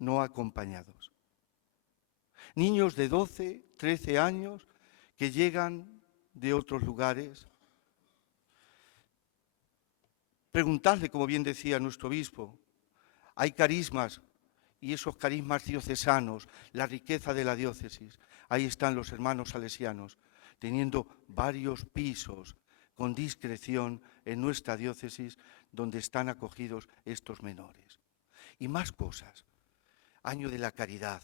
no acompañados. Niños de 12, 13 años que llegan de otros lugares. Preguntadle, como bien decía nuestro obispo, hay carismas y esos carismas diocesanos, la riqueza de la diócesis. Ahí están los hermanos salesianos, teniendo varios pisos con discreción en nuestra diócesis donde están acogidos estos menores. Y más cosas. Año de la caridad.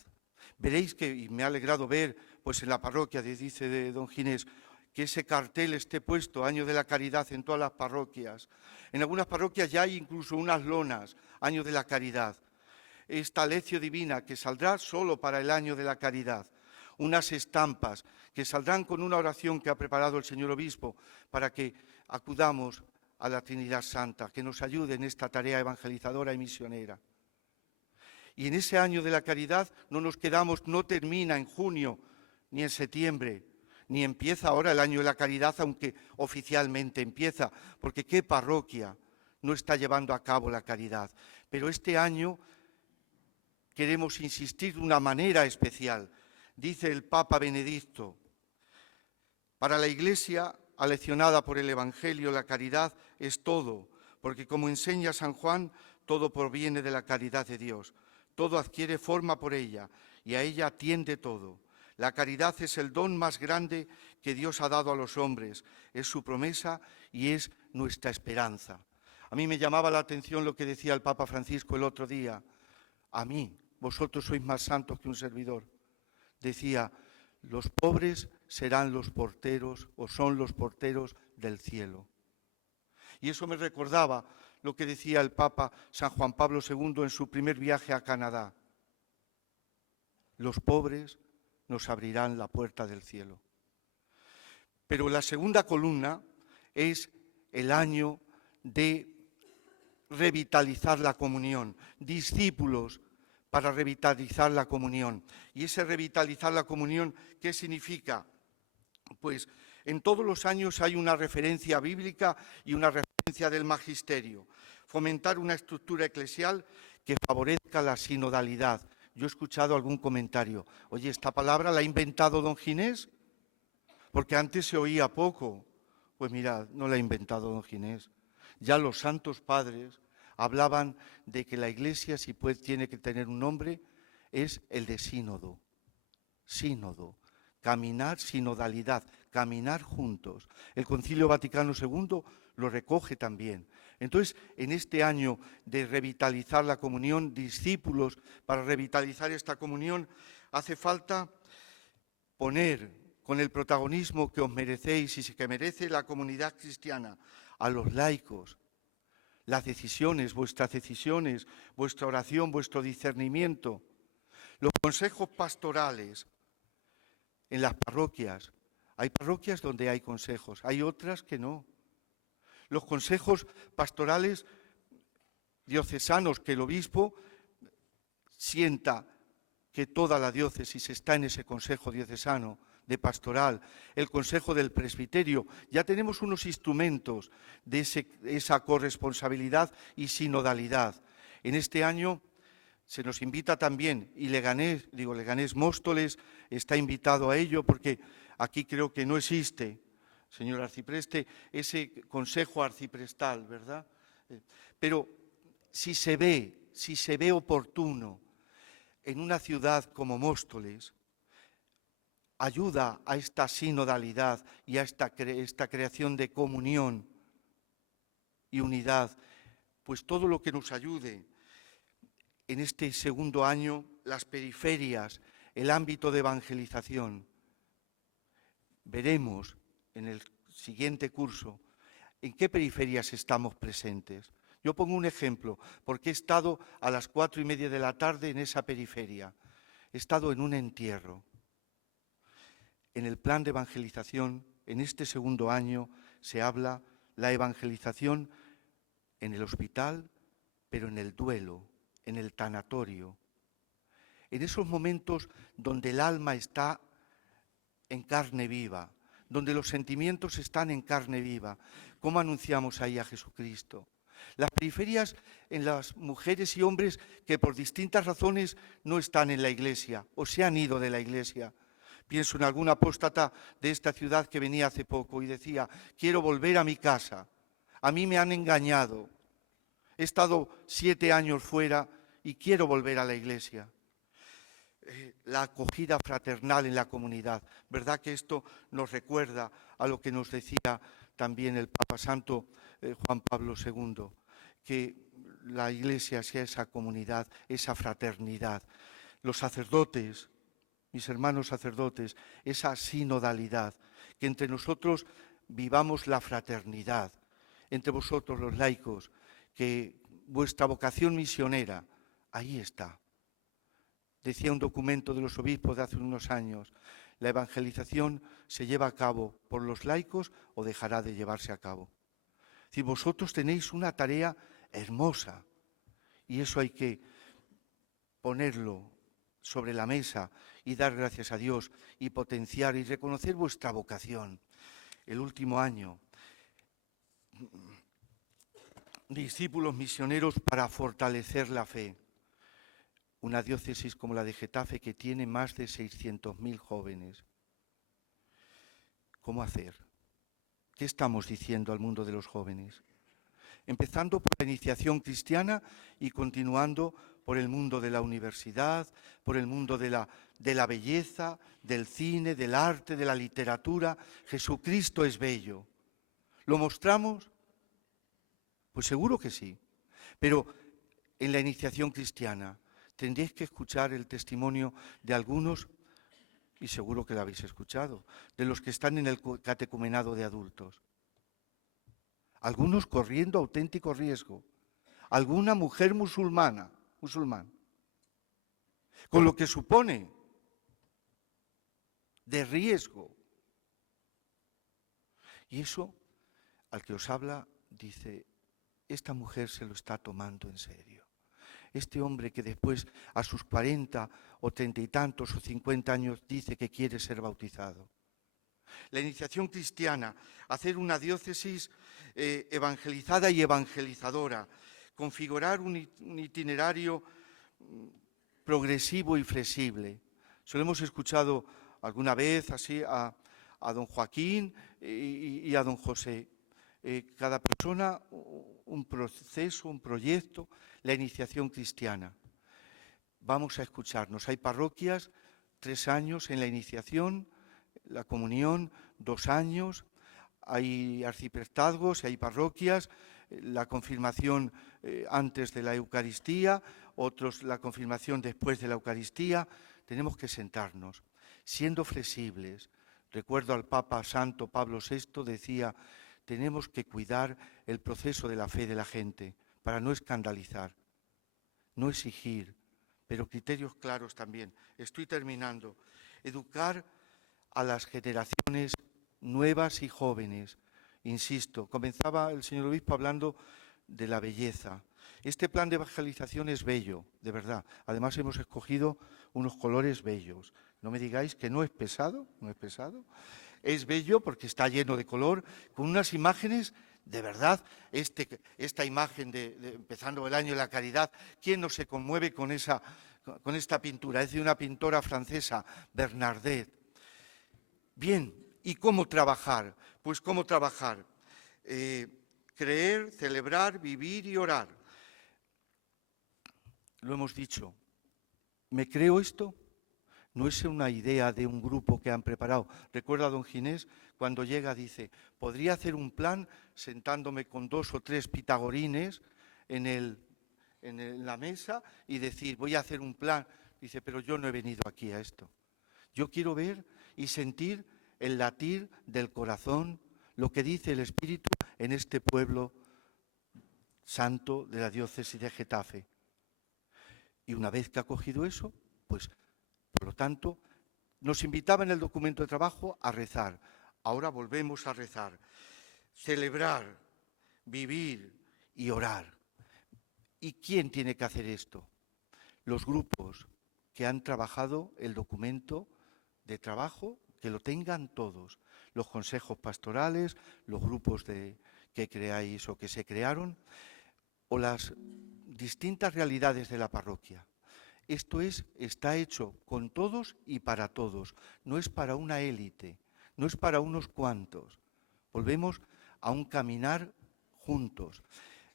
Veréis que, y me ha alegrado ver, pues en la parroquia, dice de don Ginés, que ese cartel esté puesto, Año de la Caridad, en todas las parroquias. En algunas parroquias ya hay incluso unas lonas, Año de la Caridad. Esta lección divina que saldrá solo para el Año de la Caridad. Unas estampas que saldrán con una oración que ha preparado el señor obispo para que acudamos a la Trinidad Santa, que nos ayude en esta tarea evangelizadora y misionera. Y en ese Año de la Caridad no nos quedamos, no termina en junio ni en septiembre, ni empieza ahora el Año de la Caridad, aunque oficialmente empieza, porque ¿qué parroquia no está llevando a cabo la caridad? Pero este año queremos insistir de una manera especial. Dice el Papa Benedicto, para la Iglesia, aleccionada por el Evangelio, la caridad es todo, porque como enseña San Juan, todo proviene de la caridad de Dios. Todo adquiere forma por ella y a ella atiende todo. La caridad es el don más grande que Dios ha dado a los hombres, es su promesa y es nuestra esperanza. A mí me llamaba la atención lo que decía el Papa Francisco el otro día. A mí, vosotros sois más santos que un servidor. Decía, los pobres serán los porteros o son los porteros del cielo. Y eso me recordaba lo que decía el Papa San Juan Pablo II en su primer viaje a Canadá. Los pobres nos abrirán la puerta del cielo. Pero la segunda columna es el año de revitalizar la comunión, discípulos para revitalizar la comunión. Y ese revitalizar la comunión, ¿qué significa? Pues en todos los años hay una referencia bíblica y una referencia del magisterio. Fomentar una estructura eclesial que favorezca la sinodalidad. Yo he escuchado algún comentario. Oye, ¿esta palabra la ha inventado don Ginés? Porque antes se oía poco. Pues mirad, no la ha inventado don Ginés. Ya los santos padres hablaban de que la Iglesia, si tiene que tener un nombre, es el de sínodo. Sínodo. Caminar, sinodalidad, caminar juntos. El Concilio Vaticano II lo recoge también. Entonces, en este año de revitalizar la comunión, discípulos para revitalizar esta comunión, hace falta poner con el protagonismo que os merecéis y que merece la comunidad cristiana, a los laicos, las decisiones, vuestra oración, vuestro discernimiento, los consejos pastorales en las parroquias. Hay parroquias donde hay consejos, hay otras que no. Los consejos pastorales diocesanos, que el obispo sienta que toda la diócesis está en ese consejo diocesano de pastoral, el consejo del presbiterio. Ya tenemos unos instrumentos de esa corresponsabilidad y sinodalidad. En este año se nos invita también, y Leganés Móstoles está invitado a ello, porque aquí creo que no existe, señor arcipreste, ese consejo arciprestal, ¿verdad? Pero si se ve oportuno en una ciudad como Móstoles, ayuda a esta sinodalidad y a esta creación de comunión y unidad, pues todo lo que nos ayude en este segundo año, las periferias, el ámbito de evangelización. Veremos en el siguiente curso en qué periferias estamos presentes. Yo pongo un ejemplo, porque he estado a las 4:30 de la tarde en esa periferia. He estado en un entierro. En el plan de evangelización, en este segundo año, se habla la evangelización en el hospital, pero en el duelo, en el tanatorio. En esos momentos donde el alma está en carne viva, donde los sentimientos están en carne viva. ¿Cómo anunciamos ahí a Jesucristo? Las periferias en las mujeres y hombres que por distintas razones no están en la Iglesia o se han ido de la Iglesia. Pienso en algún apóstata de esta ciudad que venía hace poco y decía, quiero volver a mi casa, a mí me han engañado, he estado 7 años fuera y quiero volver a la Iglesia. La acogida fraternal en la comunidad, ¿verdad que esto nos recuerda a lo que nos decía también el Papa Santo Juan Pablo II? Que la Iglesia sea esa comunidad, esa fraternidad. Los sacerdotes, mis hermanos sacerdotes, esa sinodalidad, que entre nosotros vivamos la fraternidad, entre vosotros los laicos, que vuestra vocación misionera, ahí está. Decía un documento de los obispos de hace unos años, la evangelización se lleva a cabo por los laicos o dejará de llevarse a cabo. Es decir, vosotros tenéis una tarea hermosa y eso hay que ponerlo sobre la mesa y dar gracias a Dios y potenciar y reconocer vuestra vocación. El último año, discípulos misioneros para fortalecer la fe. Una diócesis como la de Getafe que tiene más de 600.000 jóvenes. ¿Cómo hacer? ¿Qué estamos diciendo al mundo de los jóvenes? Empezando por la iniciación cristiana y continuando por el mundo de la universidad, por el mundo de la belleza, del cine, del arte, de la literatura. Jesucristo es bello. ¿Lo mostramos? Pues seguro que sí. Pero en la iniciación cristiana tendréis que escuchar el testimonio de algunos, y seguro que lo habéis escuchado, de los que están en el catecumenado de adultos. Algunos corriendo auténtico riesgo. Alguna mujer musulmán, con lo que supone de riesgo. Y eso, al que os habla, dice, esta mujer se lo está tomando en serio. Este hombre que después a sus 40 o 30 y tantos o 50 años dice que quiere ser bautizado. La iniciación cristiana, hacer una diócesis evangelizada y evangelizadora, configurar un itinerario progresivo y flexible. Se lo hemos escuchado alguna vez así a don Joaquín y a don José. Cada persona un proceso, un proyecto, la iniciación cristiana. Vamos a escucharnos. Hay parroquias, 3 años en la iniciación, la comunión, 2 años. Hay arciprestazgos, hay parroquias, la confirmación antes de la Eucaristía, otros la confirmación después de la Eucaristía. Tenemos que sentarnos, siendo flexibles. Recuerdo al Papa Santo Pablo VI decía, tenemos que cuidar el proceso de la fe de la gente para no escandalizar, no exigir, pero criterios claros también. Estoy terminando. Educar a las generaciones nuevas y jóvenes. Insisto, comenzaba el señor obispo hablando de la belleza. Este plan de evangelización es bello, de verdad. Además hemos escogido unos colores bellos. No me digáis que no es pesado, no es pesado. Es bello porque está lleno de color, con unas imágenes, de verdad, esta imagen empezando el año de la caridad, ¿quién no se conmueve con esta pintura? Es de una pintora francesa, Bernardet. Bien, ¿y cómo trabajar? Pues cómo trabajar. Creer, celebrar, vivir y orar. Lo hemos dicho. ¿Me creo esto? No es una idea de un grupo que han preparado. Recuerda a don Ginés, cuando llega dice, podría hacer un plan sentándome con 2 o 3 pitagorines en la mesa y decir, voy a hacer un plan. Dice, pero yo no he venido aquí a esto. Yo quiero ver y sentir el latir del corazón, lo que dice el Espíritu en este pueblo santo de la diócesis de Getafe. Y una vez que ha cogido eso, pues, por lo tanto, nos invitaba en el documento de trabajo a rezar. Ahora volvemos a rezar. Celebrar, vivir y orar. ¿Y quién tiene que hacer esto? Los grupos que han trabajado el documento de trabajo, que lo tengan todos. Los consejos pastorales, los grupos que creáis o que se crearon. o las distintas realidades de la parroquia. Esto está hecho con todos y para todos, no es para una élite, no es para unos cuantos. Volvemos a un caminar juntos.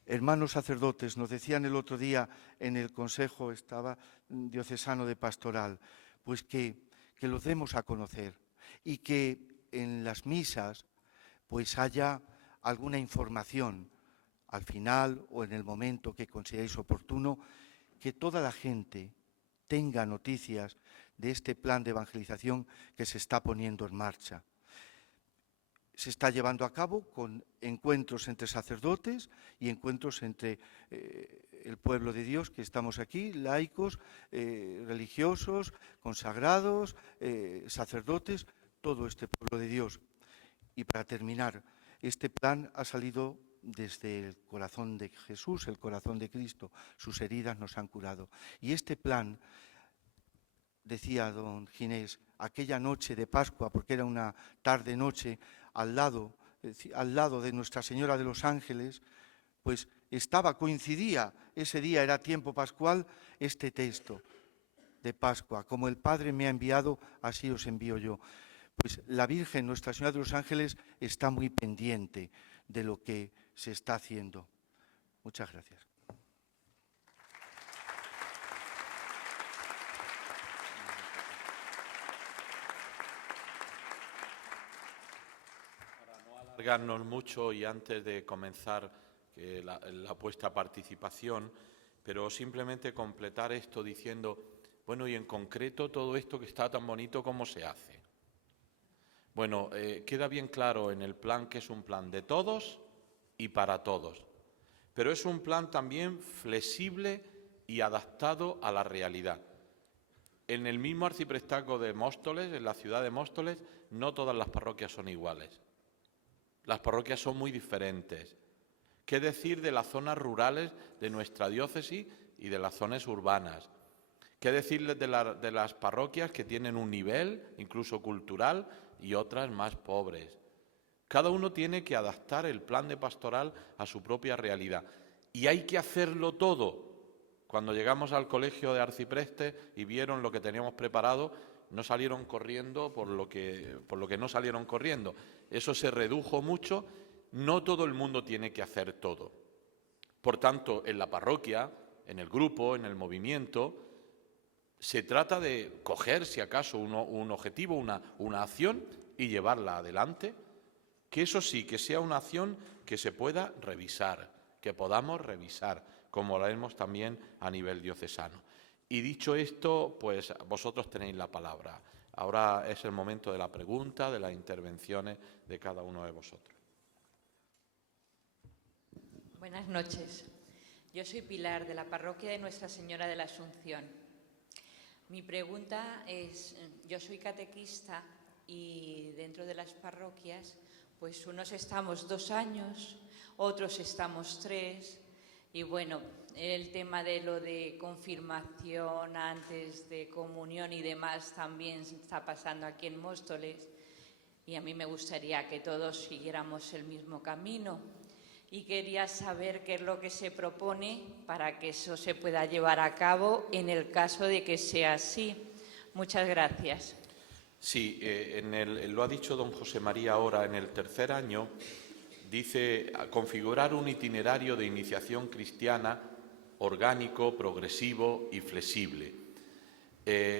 Hermanos sacerdotes, nos decían el otro día en el Consejo Diocesano de Pastoral, pues que los demos a conocer y que en las misas pues haya alguna información al final o en el momento que consideréis oportuno, que toda la gente tenga noticias de este plan de evangelización que se está poniendo en marcha. Se está llevando a cabo con encuentros entre sacerdotes y encuentros entre el pueblo de Dios, que estamos aquí, laicos, religiosos, consagrados, sacerdotes, todo este pueblo de Dios. Y para terminar, este plan ha salido desde el corazón de Jesús, el corazón de Cristo. Sus heridas nos han curado. Y este plan, decía don Ginés, aquella noche de Pascua, porque era una tarde-noche, al lado de Nuestra Señora de los Ángeles, pues coincidía, ese día era tiempo pascual, este texto de Pascua. Como el Padre me ha enviado, así os envío yo. Pues la Virgen, Nuestra Señora de los Ángeles, está muy pendiente de lo que se está haciendo. Muchas gracias. Para no alargarnos mucho y antes de comenzar la vuestra participación, pero simplemente completar esto diciendo, bueno, y en concreto todo esto que está tan bonito, ¿cómo se hace? Bueno, queda bien claro en el plan que es un plan de todos y para todos, pero es un plan también flexible y adaptado a la realidad. En el mismo arciprestazgo de Móstoles, en la ciudad de Móstoles, no todas las parroquias son iguales. Las parroquias son muy diferentes. ¿Qué decir de las zonas rurales de nuestra diócesis y de las zonas urbanas? ¿Qué decirles de las parroquias que tienen un nivel, incluso cultural, y otras más pobres? Cada uno tiene que adaptar el plan de pastoral a su propia realidad. Y hay que hacerlo todo. Cuando llegamos al colegio de arciprestes y vieron lo que teníamos preparado, no salieron corriendo por lo que no salieron corriendo. Eso se redujo mucho. No todo el mundo tiene que hacer todo. Por tanto, en la parroquia, en el grupo, en el movimiento, se trata de coger, si acaso, un objetivo, una acción y llevarla adelante, que eso sí, que sea una acción que se pueda revisar, que podamos revisar, como lo haremos también a nivel diocesano. Y dicho esto, pues vosotros tenéis la palabra. Ahora es el momento de la pregunta, de las intervenciones de cada uno de vosotros. Buenas noches. Yo soy Pilar, de la parroquia de Nuestra Señora de la Asunción. Mi pregunta es, yo soy catequista y dentro de las parroquias, pues unos estamos 2 años, otros estamos 3, y bueno, el tema de lo de confirmación antes de comunión y demás también está pasando aquí en Móstoles, y a mí me gustaría que todos siguiéramos el mismo camino. Y quería saber qué es lo que se propone para que eso se pueda llevar a cabo en el caso de que sea así. Muchas gracias. Sí, lo ha dicho don José María ahora, en el 3er año, dice configurar un itinerario de iniciación cristiana orgánico, progresivo y flexible.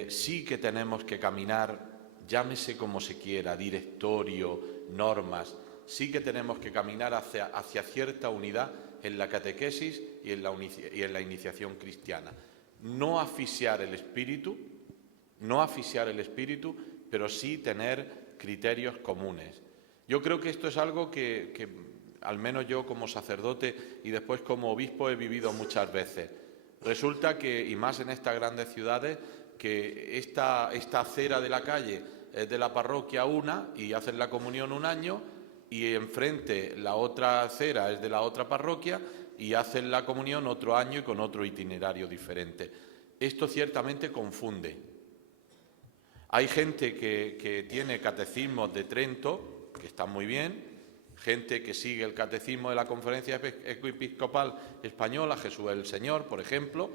Sí que tenemos que caminar, llámese como se quiera, directorio, normas. Sí que tenemos que caminar hacia cierta unidad en la catequesis y en la iniciación cristiana. No asfixiar el espíritu, pero sí tener criterios comunes. Yo creo que esto es algo que al menos yo como sacerdote y después como obispo he vivido muchas veces. Resulta que, y más en estas grandes ciudades, que esta acera de la calle es de la parroquia una y hacen la comunión un año, y enfrente la otra acera es de la otra parroquia y hacen la comunión otro año y con otro itinerario diferente. Esto ciertamente confunde. Hay gente que tiene catecismos de Trento, que están muy bien, gente que sigue el catecismo de la Conferencia Episcopal Española, Jesús el Señor, por ejemplo,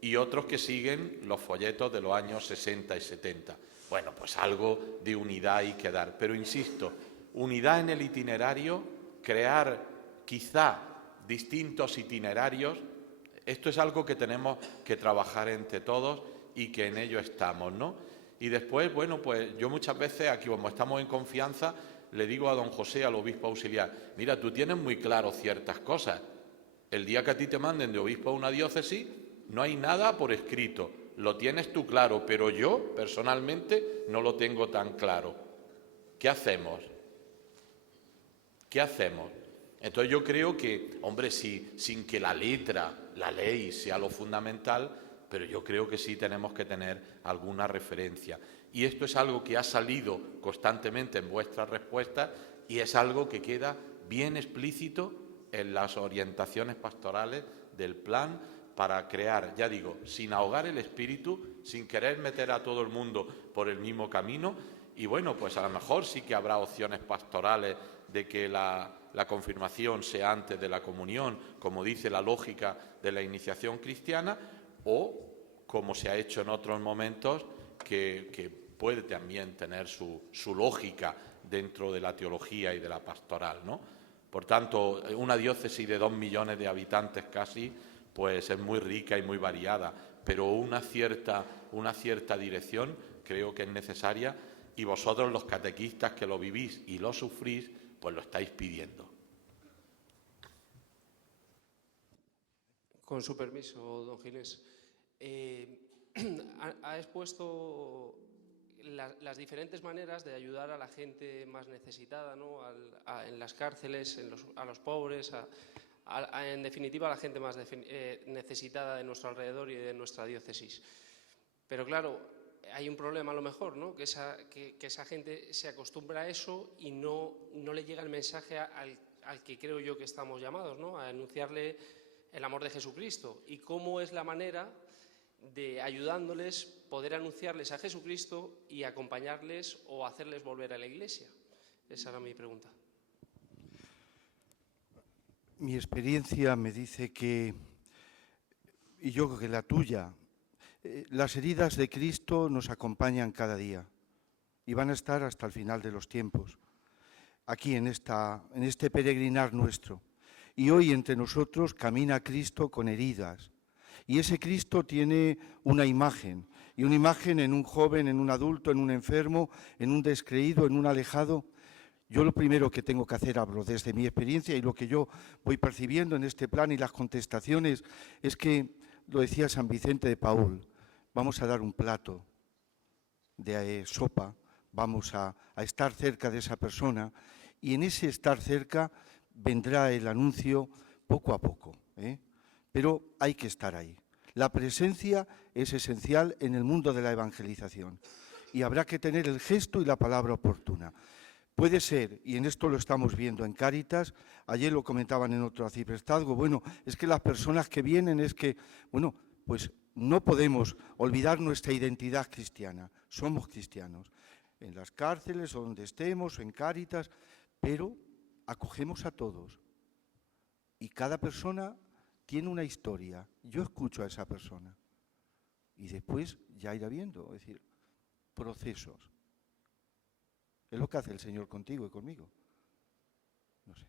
y otros que siguen los folletos de los años 60 y 70. Bueno, pues algo de unidad hay que dar. Pero insisto, unidad en el itinerario, crear quizá distintos itinerarios, esto es algo que tenemos que trabajar entre todos y que en ello estamos, ¿no? Y después, bueno, pues yo muchas veces aquí, como estamos en confianza, le digo a don José, al obispo auxiliar, mira, tú tienes muy claro ciertas cosas. El día que a ti te manden de obispo a una diócesis, no hay nada por escrito. Lo tienes tú claro, pero yo, personalmente, no lo tengo tan claro. ¿Qué hacemos? ¿Qué hacemos? Entonces yo creo que, hombre, sí, sin que la letra, la ley sea lo fundamental, pero yo creo que sí tenemos que tener alguna referencia. Y esto es algo que ha salido constantemente en vuestras respuestas y es algo que queda bien explícito en las orientaciones pastorales del plan para crear, ya digo, sin ahogar el espíritu, sin querer meter a todo el mundo por el mismo camino. Y bueno, pues a lo mejor sí que habrá opciones pastorales de que la confirmación sea antes de la comunión, como dice la lógica de la iniciación cristiana, o, como se ha hecho en otros momentos, que puede también tener su lógica dentro de la teología y de la pastoral, ¿no? Por tanto, una diócesis de 2 millones de habitantes casi, pues es muy rica y muy variada, pero una cierta dirección creo que es necesaria y vosotros, los catequistas que lo vivís y lo sufrís, pues lo estáis pidiendo. Con su permiso, don Ginés. Ha expuesto las diferentes maneras de ayudar a la gente más necesitada, ¿no? En las cárceles, a los pobres, en definitiva a la gente más necesitada de nuestro alrededor y de nuestra diócesis. Pero claro, hay un problema a lo mejor, ¿no? Que esa gente se acostumbra a eso y no le llega el mensaje al que creo yo que estamos llamados, ¿no? A anunciarle el amor de Jesucristo. ¿Y cómo es la manera de, ayudándoles, poder anunciarles a Jesucristo y acompañarles o hacerles volver a la Iglesia? Esa era mi pregunta. Mi experiencia me dice que, y yo creo que la tuya, las heridas de Cristo nos acompañan cada día y van a estar hasta el final de los tiempos, aquí en este peregrinar nuestro. Y hoy entre nosotros camina Cristo con heridas. Y ese Cristo tiene una imagen, y una imagen en un joven, en un adulto, en un enfermo, en un descreído, en un alejado. Yo lo primero que tengo que hacer, hablo desde mi experiencia y lo que yo voy percibiendo en este plan y las contestaciones, es que, lo decía San Vicente de Paúl, vamos a dar un plato de sopa, vamos a estar cerca de esa persona y en ese estar cerca vendrá el anuncio poco a poco, pero hay que estar ahí. La presencia es esencial en el mundo de la evangelización y habrá que tener el gesto y la palabra oportuna. Puede ser, y en esto lo estamos viendo en Cáritas, ayer lo comentaban en otro arciprestazgo, bueno, es que las personas que vienen es que, bueno, pues no podemos olvidar nuestra identidad cristiana, somos cristianos, en las cárceles o donde estemos, en Cáritas, pero acogemos a todos y cada persona tiene una historia. Yo escucho a esa persona y después ya irá viendo, es decir, procesos. Es lo que hace el Señor contigo y conmigo. No sé.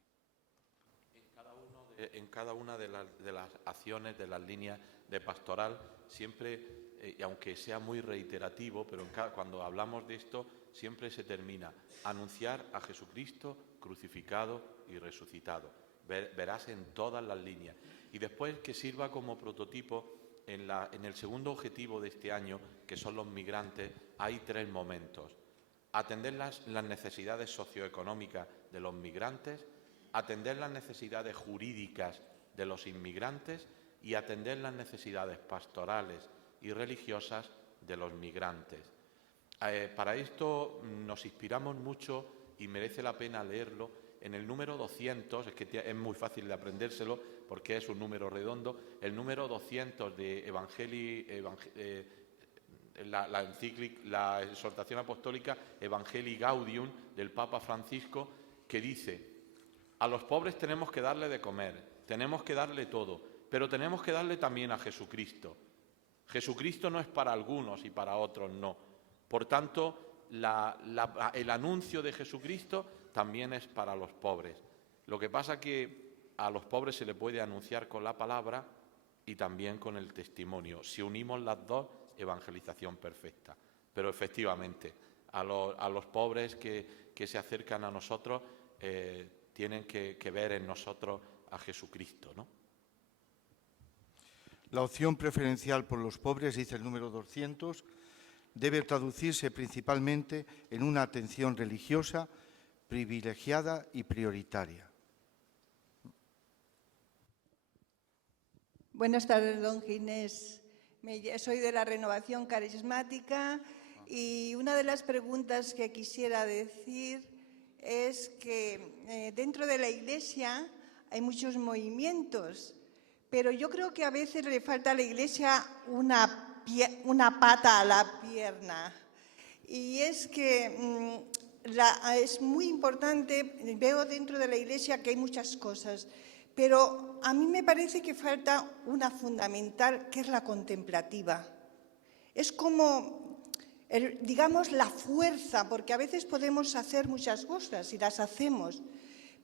En cada una de las acciones, de las líneas de pastoral, siempre, y aunque sea muy reiterativo, pero cuando hablamos de esto, siempre se termina anunciar a Jesucristo crucificado y resucitado. Verás en todas las líneas. Y después que sirva como prototipo en el segundo objetivo de este año, que son los migrantes, hay 3 momentos. Atender las necesidades socioeconómicas de los migrantes, atender las necesidades jurídicas de los inmigrantes y atender las necesidades pastorales y religiosas de los migrantes. Para esto nos inspiramos mucho y merece la pena leerlo en el número 200, es que es muy fácil de aprendérselo porque es un número redondo, el número 200 de la exhortación apostólica Evangelii Gaudium del Papa Francisco, que dice: A los pobres tenemos que darle de comer, tenemos que darle todo, pero tenemos que darle también a Jesucristo. Jesucristo no es para algunos y para otros no. Por tanto, el anuncio de Jesucristo también es para los pobres. Lo que pasa es que a los pobres se le puede anunciar con la palabra y también con el testimonio. Si unimos las dos, evangelización perfecta. Pero efectivamente, a los pobres que se acercan a nosotros tienen que ver en nosotros a Jesucristo, ¿no? La opción preferencial por los pobres, dice el número 200, debe traducirse principalmente en una atención religiosa privilegiada y prioritaria. Buenas tardes, don Ginés. Soy de la Renovación Carismática y una de las preguntas que quisiera decir es que dentro de la Iglesia hay muchos movimientos, pero yo creo que a veces le falta a la Iglesia una pata a la pierna. Y es que es muy importante, veo dentro de la Iglesia que hay muchas cosas, pero a mí me parece que falta una fundamental, que es la contemplativa. Es como, digamos, la fuerza, porque a veces podemos hacer muchas cosas y las hacemos,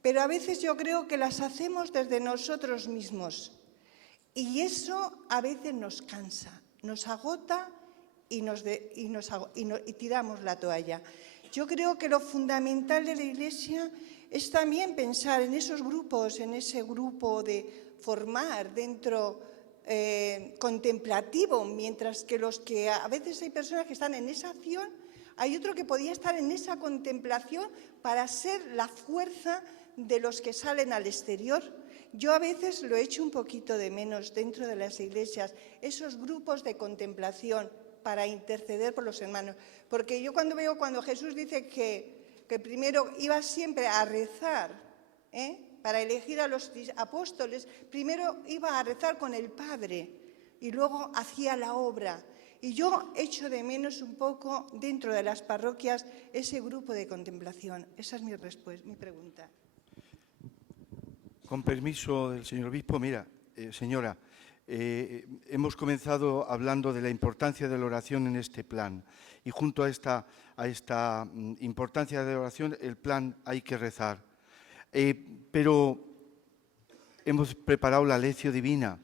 pero a veces yo creo que las hacemos desde nosotros mismos. Y eso a veces nos cansa, nos agota y tiramos la toalla. Yo creo que lo fundamental de la Iglesia es también pensar en esos grupos, en ese grupo de formar dentro contemplativo, mientras que a veces hay personas que están en esa acción, hay otro que podía estar en esa contemplación para ser la fuerza de los que salen al exterior. Yo a veces lo echo un poquito de menos dentro de las iglesias, esos grupos de contemplación para interceder por los hermanos. Porque yo cuando Jesús dice que primero iba siempre a rezar, para elegir a los apóstoles, primero iba a rezar con el Padre y luego hacía la obra. Y yo echo de menos un poco dentro de las parroquias ese grupo de contemplación. Esa es mi pregunta. Con permiso del señor obispo, mira, señora, hemos comenzado hablando de la importancia de la oración en este plan y junto a esta importancia de la oración, el plan hay que rezar. Pero hemos preparado la Lectio Divina,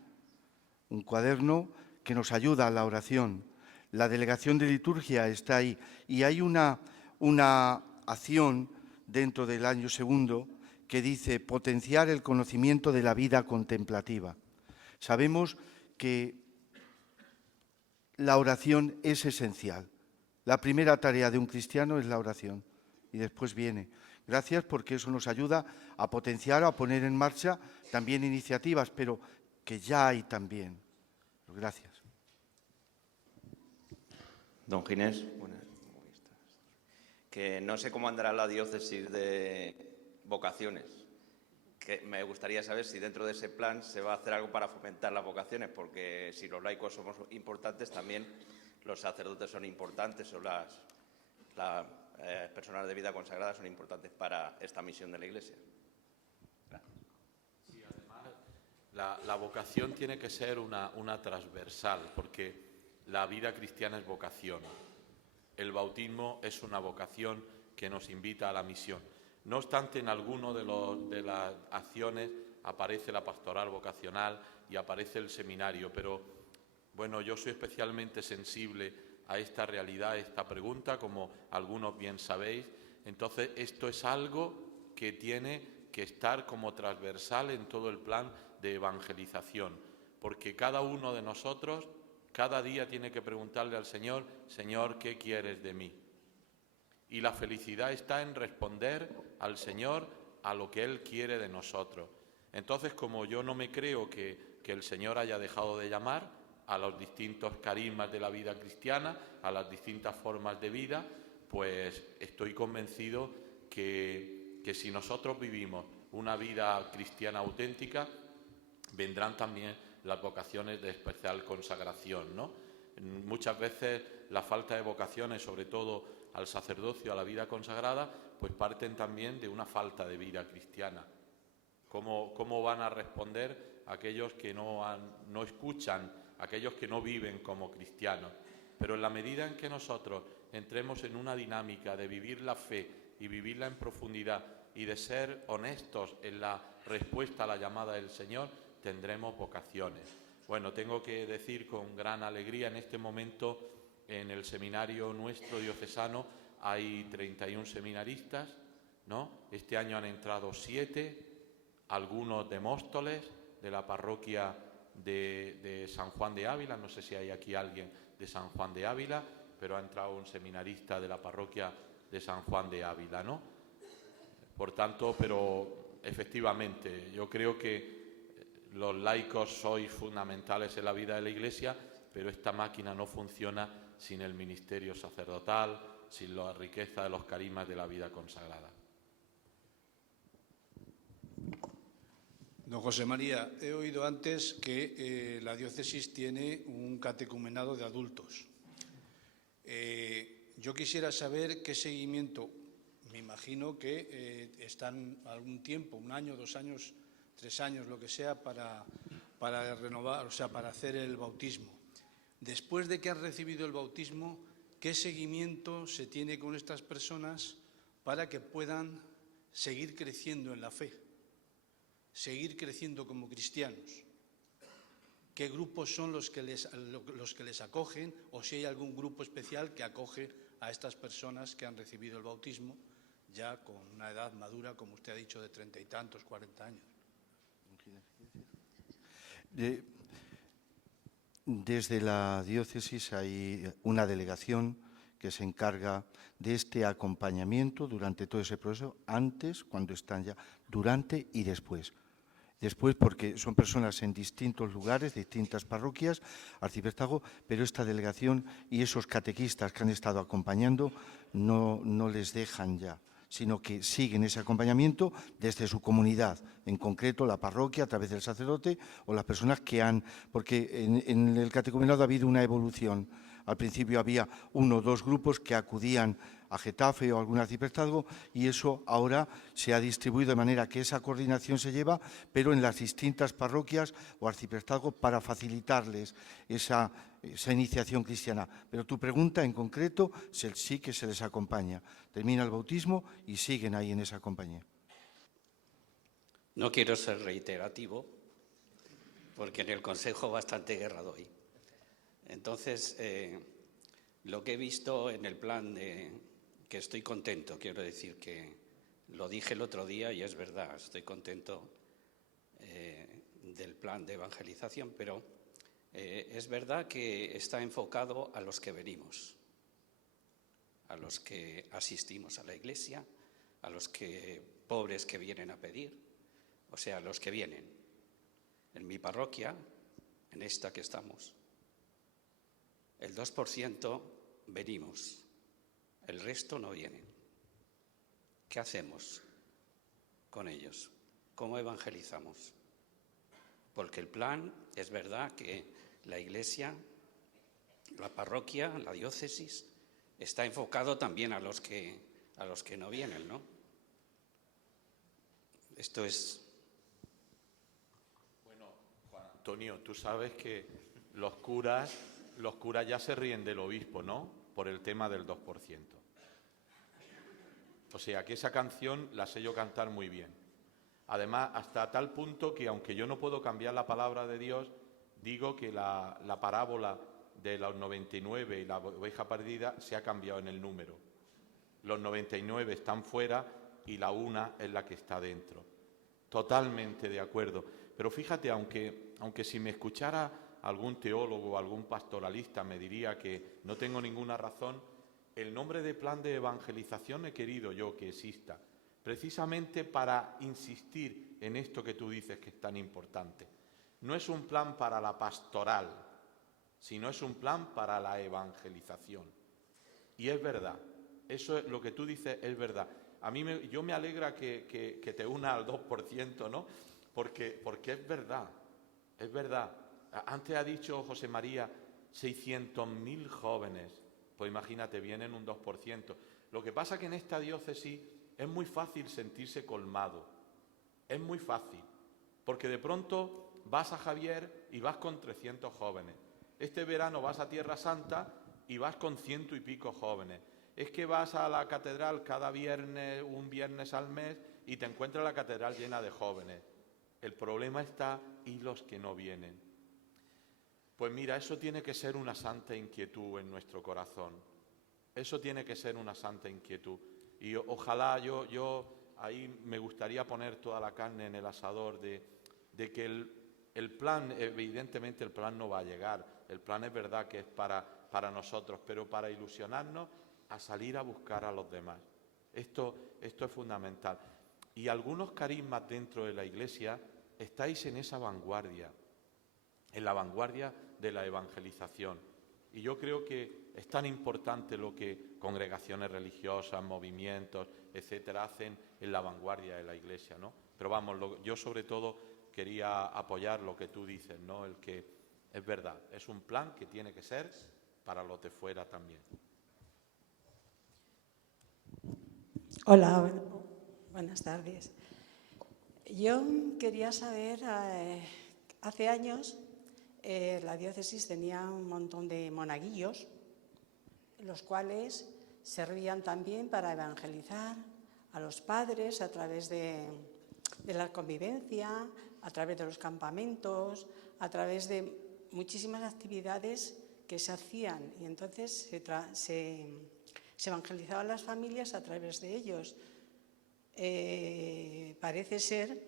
un cuaderno que nos ayuda a la oración. La delegación de liturgia está ahí y hay una acción dentro del año segundo que dice potenciar el conocimiento de la vida contemplativa. Sabemos que la oración es esencial. La primera tarea de un cristiano es la oración y después viene. Gracias porque eso nos ayuda a potenciar, a poner en marcha también iniciativas, pero que ya hay también. Gracias. Don Ginés, que no sé cómo andará la diócesis de vocaciones. Que me gustaría saber si dentro de ese plan se va a hacer algo para fomentar las vocaciones, porque si los laicos somos importantes, también los sacerdotes son importantes, o las personas de vida consagrada son importantes para esta misión de la Iglesia. Gracias. Sí, además, la vocación tiene que ser una transversal, porque la vida cristiana es vocación. El bautismo es una vocación que nos invita a la misión. No obstante, en alguno de las acciones aparece la pastoral vocacional y aparece el seminario, pero bueno, yo soy especialmente sensible a esta realidad, a esta pregunta, como algunos bien sabéis. Entonces, esto es algo que tiene que estar como transversal en todo el plan de evangelización, porque cada uno de nosotros cada día tiene que preguntarle al Señor, Señor, ¿qué quieres de mí? Y la felicidad está en responder al Señor a lo que Él quiere de nosotros. Entonces, como yo no me creo que el Señor haya dejado de llamar a los distintos carismas de la vida cristiana, a las distintas formas de vida, pues estoy convencido que si nosotros vivimos una vida cristiana auténtica, vendrán también las vocaciones de especial consagración, ¿no? Muchas veces la falta de vocaciones, sobre todo al sacerdocio, a la vida consagrada, pues parten también de una falta de vida cristiana. ¿Cómo van a responder aquellos que no escuchan, aquellos que no viven como cristianos? Pero en la medida en que nosotros entremos en una dinámica de vivir la fe y vivirla en profundidad y de ser honestos en la respuesta a la llamada del Señor, tendremos vocaciones. Bueno, tengo que decir con gran alegría, en este momento en el seminario nuestro diocesano hay 31 seminaristas, ¿no? Este año han entrado 7, algunos de Móstoles, de la parroquia de San Juan de Ávila, no sé si hay aquí alguien de San Juan de Ávila, pero ha entrado un seminarista de la parroquia de San Juan de Ávila, ¿no? Por tanto, pero efectivamente, yo creo que los laicos sois fundamentales en la vida de la Iglesia, pero esta máquina no funciona sin el ministerio sacerdotal, sin la riqueza de los carismas de la vida consagrada. Don José María, he oído antes que la diócesis tiene un catecumenado de adultos. Yo quisiera saber qué seguimiento, me imagino que están algún tiempo, 1 año, 2 años, 3 años, lo que sea, para renovar, o sea, para hacer el bautismo. Después de que han recibido el bautismo, ¿qué seguimiento se tiene con estas personas para que puedan seguir creciendo en la fe, seguir creciendo como cristianos? ¿Qué grupos son los que les acogen, o si hay algún grupo especial que acoge a estas personas que han recibido el bautismo ya con una edad madura, como usted ha dicho, de 30 y tantos, 40 años? Desde la diócesis hay una delegación que se encarga de este acompañamiento durante todo ese proceso, antes, cuando están ya, durante y después. Después, porque son personas en distintos lugares, distintas parroquias, arciprestazgo, pero esta delegación y esos catequistas que han estado acompañando no les dejan ya, sino que siguen ese acompañamiento desde su comunidad, en concreto la parroquia, a través del sacerdote o las personas que han... Porque en el catecumenado ha habido una evolución. Al principio había 1 o 2 grupos que acudían a Getafe o algún arciprestazgo, y eso ahora se ha distribuido de manera que esa coordinación se lleva, pero en las distintas parroquias o arciprestazgos, para facilitarles esa iniciación cristiana. Pero tu pregunta en concreto, sí que se les acompaña. Termina el bautismo y siguen ahí en esa compañía. No quiero ser reiterativo, porque en el Consejo bastante guerra doy. Entonces, lo que he visto en el plan que estoy contento, quiero decir que lo dije el otro día y es verdad, estoy contento del plan de evangelización, pero es verdad que está enfocado a los que venimos, a los que asistimos a la Iglesia, a los pobres que vienen a pedir, o sea, a los que vienen. En mi parroquia, en esta que estamos, el 2% venimos, el resto no vienen. ¿Qué hacemos con ellos? ¿Cómo evangelizamos? Porque el plan, es verdad que la Iglesia, la parroquia, la diócesis, está enfocado también a los que no vienen, ¿no? Esto es... Bueno, Juan Antonio, tú sabes que los curas ya se ríen del obispo, ¿no?, por el tema del 2%. O sea, que esa canción la sé yo cantar muy bien. Además, hasta tal punto que, aunque yo no puedo cambiar la palabra de Dios, digo que la parábola de los 99 y la oveja perdida se ha cambiado en el número. Los 99 están fuera y la una es la que está dentro. Totalmente de acuerdo. Pero fíjate, aunque si me escuchara algún teólogo o algún pastoralista me diría que no tengo ninguna razón, el nombre de plan de evangelización he querido yo que exista, precisamente para insistir en esto que tú dices que es tan importante. No es un plan para la pastoral, sino es un plan para la evangelización. Y es verdad, eso es lo que tú dices, es verdad. Yo me alegra que te una al 2%, ¿no? Porque es verdad, es verdad. Antes ha dicho José María, 600.000 jóvenes, pues imagínate, vienen un 2%. Lo que pasa que en esta diócesis es muy fácil sentirse colmado. Es muy fácil, porque de pronto vas a Javier y vas con 300 jóvenes. Este verano vas a Tierra Santa y vas con 100 y pico jóvenes. Es que vas a la catedral cada viernes, un viernes al mes, y te encuentras la catedral llena de jóvenes. El problema está, ¿y los que no vienen? Pues mira, eso tiene que ser una santa inquietud en nuestro corazón. Eso tiene que ser una santa inquietud. Y ojalá yo ahí me gustaría poner toda la carne en el asador de que el plan, evidentemente el plan no va a llegar. El plan es verdad que es para nosotros, pero para ilusionarnos a salir a buscar a los demás. Esto es fundamental. Y algunos carismas dentro de la Iglesia estáis en esa vanguardia, en la vanguardia de la evangelización. Y yo creo que es tan importante lo que congregaciones religiosas, movimientos, etcétera, hacen en la vanguardia de la Iglesia, ¿no? Pero vamos, yo sobre todo quería apoyar lo que tú dices, ¿no? El que es verdad, es un plan que tiene que ser para los de fuera también. Hola, buenas tardes. Yo quería saber, hace años la diócesis tenía un montón de monaguillos, los cuales servían también para evangelizar a los padres a través de la convivencia, a través de los campamentos, a través de muchísimas actividades que se hacían, y entonces se evangelizaban las familias a través de ellos. Parece ser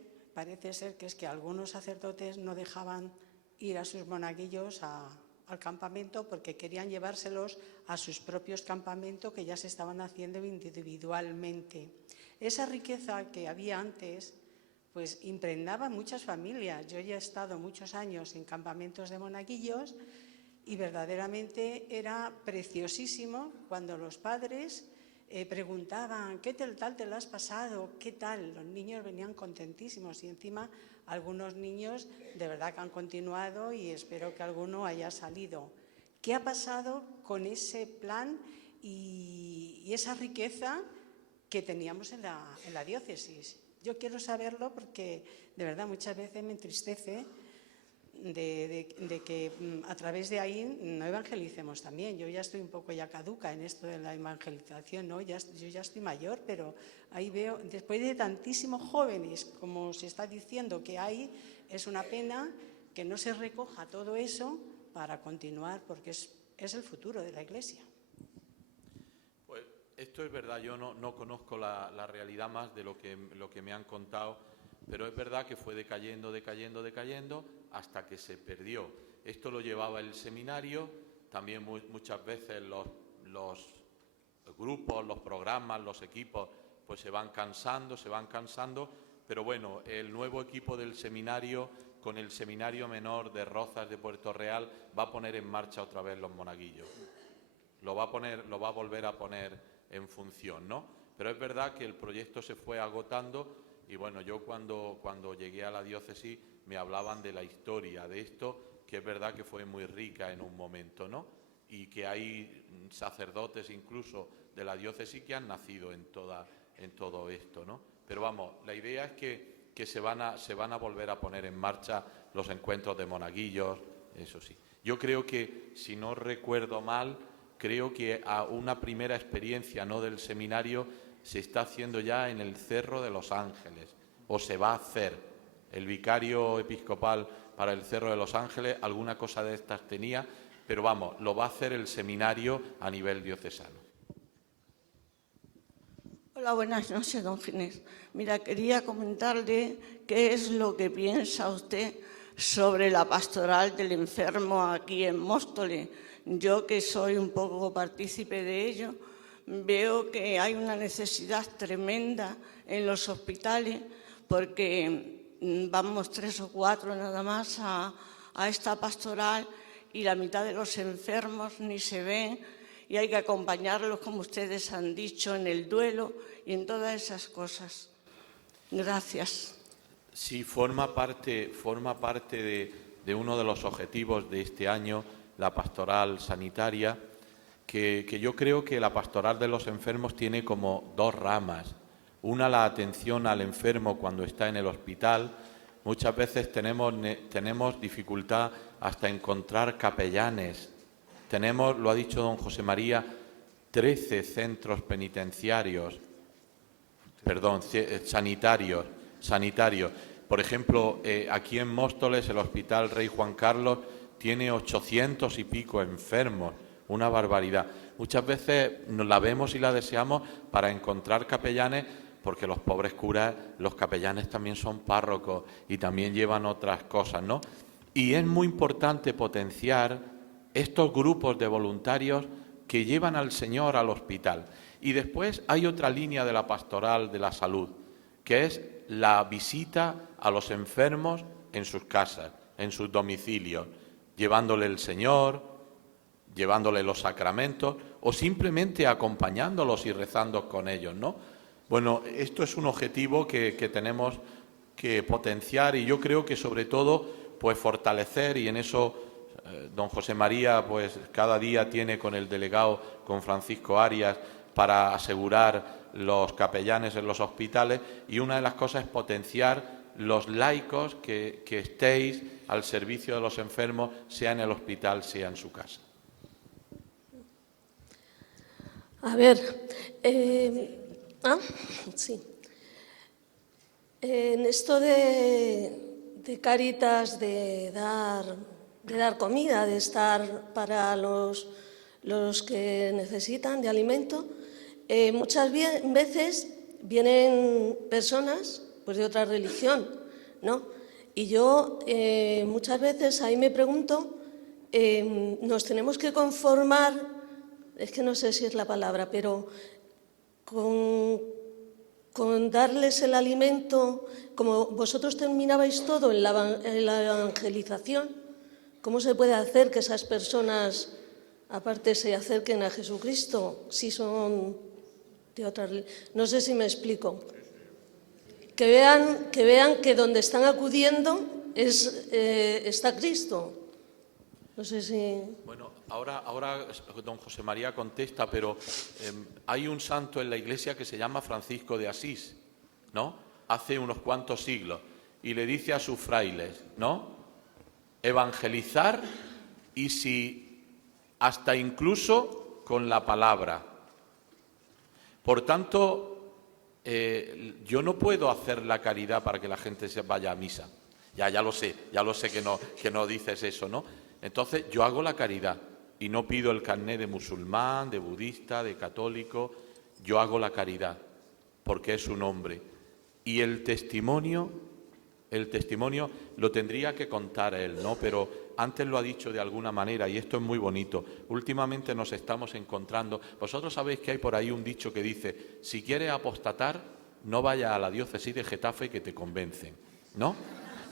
que es que algunos sacerdotes no dejaban ir a sus monaguillos al campamento porque querían llevárselos a sus propios campamentos que ya se estaban haciendo individualmente. Esa riqueza que había antes pues impregnaba muchas familias. Yo ya he estado muchos años en campamentos de monaguillos y verdaderamente era preciosísimo cuando los padres preguntaban ¿qué tal te lo has pasado? ¿Qué tal? Los niños venían contentísimos y encima algunos niños de verdad que han continuado y espero que alguno haya salido. ¿Qué ha pasado con ese plan y esa riqueza que teníamos en la diócesis? Yo quiero saberlo porque de verdad muchas veces me entristece de que a través de ahí no evangelicemos también. Yo ya estoy un poco ya caduca en esto de la evangelización, ¿no? Yo ya estoy mayor, pero ahí veo, después de tantísimos jóvenes, como se está diciendo que hay, es una pena que no se recoja todo eso para continuar, porque es el futuro de la Iglesia. Pues esto es verdad, yo no conozco la realidad más de lo que me han contado, pero es verdad que fue decayendo hasta que se perdió. Esto lo llevaba el seminario, también muchas veces los grupos, los programas, los equipos, pues se van cansando, pero bueno, el nuevo equipo del seminario, con el seminario menor de Rozas de Puerto Real, va a poner en marcha otra vez los monaguillos. Lo va a volver a poner en función, ¿no? Pero es verdad que el proyecto se fue agotando y bueno, yo cuando llegué a la diócesis me hablaban de la historia de esto, que es verdad que fue muy rica en un momento, ¿no? Y que hay sacerdotes incluso de la diócesis que han nacido en todo esto, ¿no? Pero vamos, la idea es que se van a volver a poner en marcha los encuentros de monaguillos, eso sí. Yo creo que, si no recuerdo mal, creo que a una primera experiencia, ¿no?, del seminario se está haciendo ya en el Cerro de los Ángeles, o se va a hacer. El vicario episcopal para el Cerro de los Ángeles alguna cosa de estas tenía, pero vamos, lo va a hacer el seminario a nivel diocesano. Hola, buenas noches, don Ginés. Mira, quería comentarle qué es lo que piensa usted sobre la pastoral del enfermo aquí en Móstoles. Yo, que soy un poco partícipe de ello, veo que hay una necesidad tremenda en los hospitales porque vamos 3 o 4 nada más a esta pastoral y la mitad de los enfermos ni se ven y hay que acompañarlos, como ustedes han dicho, en el duelo y en todas esas cosas. Gracias. Sí, forma parte de uno de los objetivos de este año, la pastoral sanitaria, que yo creo que la pastoral de los enfermos tiene como 2 ramas. Una, la atención al enfermo cuando está en el hospital. Muchas veces tenemos dificultad hasta encontrar capellanes. Tenemos, lo ha dicho don José María, 13 centros penitenciarios, sanitarios. Por ejemplo, aquí en Móstoles, el Hospital Rey Juan Carlos tiene 800 y pico enfermos, una barbaridad. Muchas veces nos la vemos y la deseamos para encontrar capellanes, porque los pobres curas, los capellanes también son párrocos y también llevan otras cosas, ¿no? Y es muy importante potenciar estos grupos de voluntarios que llevan al Señor al hospital. Y después hay otra línea de la pastoral de la salud, que es la visita a los enfermos en sus casas, en sus domicilios, llevándole el Señor, llevándole los sacramentos o simplemente acompañándolos y rezando con ellos, ¿no? Bueno, esto es un objetivo que tenemos que potenciar y yo creo que sobre todo pues fortalecer, y en eso don José María pues cada día tiene con el delegado, con Francisco Arias, para asegurar los capellanes en los hospitales, y una de las cosas es potenciar los laicos que estéis al servicio de los enfermos, sea en el hospital, sea en su casa. A ver, sí. En esto de Cáritas, de dar comida, de estar para los que necesitan de alimento, muchas veces vienen personas pues de otra religión, ¿no? Y yo muchas veces ahí me pregunto, nos tenemos que conformar, es que no sé si es la palabra, pero con darles el alimento, como vosotros terminabais todo en la evangelización, ¿cómo se puede hacer que esas personas, aparte, se acerquen a Jesucristo si son de otra religión? No sé si me explico. Que vean que donde están acudiendo está Cristo. No sé si... Bueno, ahora don José María contesta, pero hay un santo en la Iglesia que se llama Francisco de Asís, ¿no? Hace unos cuantos siglos, y le dice a sus frailes, ¿no? Evangelizar, y si hasta incluso con la palabra. Por tanto, yo no puedo hacer la caridad para que la gente se vaya a misa. Ya lo sé que no dices eso, ¿no? Entonces yo hago la caridad y no pido el carné de musulmán, de budista, de católico. Yo hago la caridad porque es un hombre. Y el testimonio lo tendría que contar él, ¿no? Pero antes lo ha dicho de alguna manera y esto es muy bonito. Últimamente nos estamos encontrando. Vosotros sabéis que hay por ahí un dicho que dice: si quieres apostatar, no vayas a la diócesis de Getafe que te convencen, ¿no?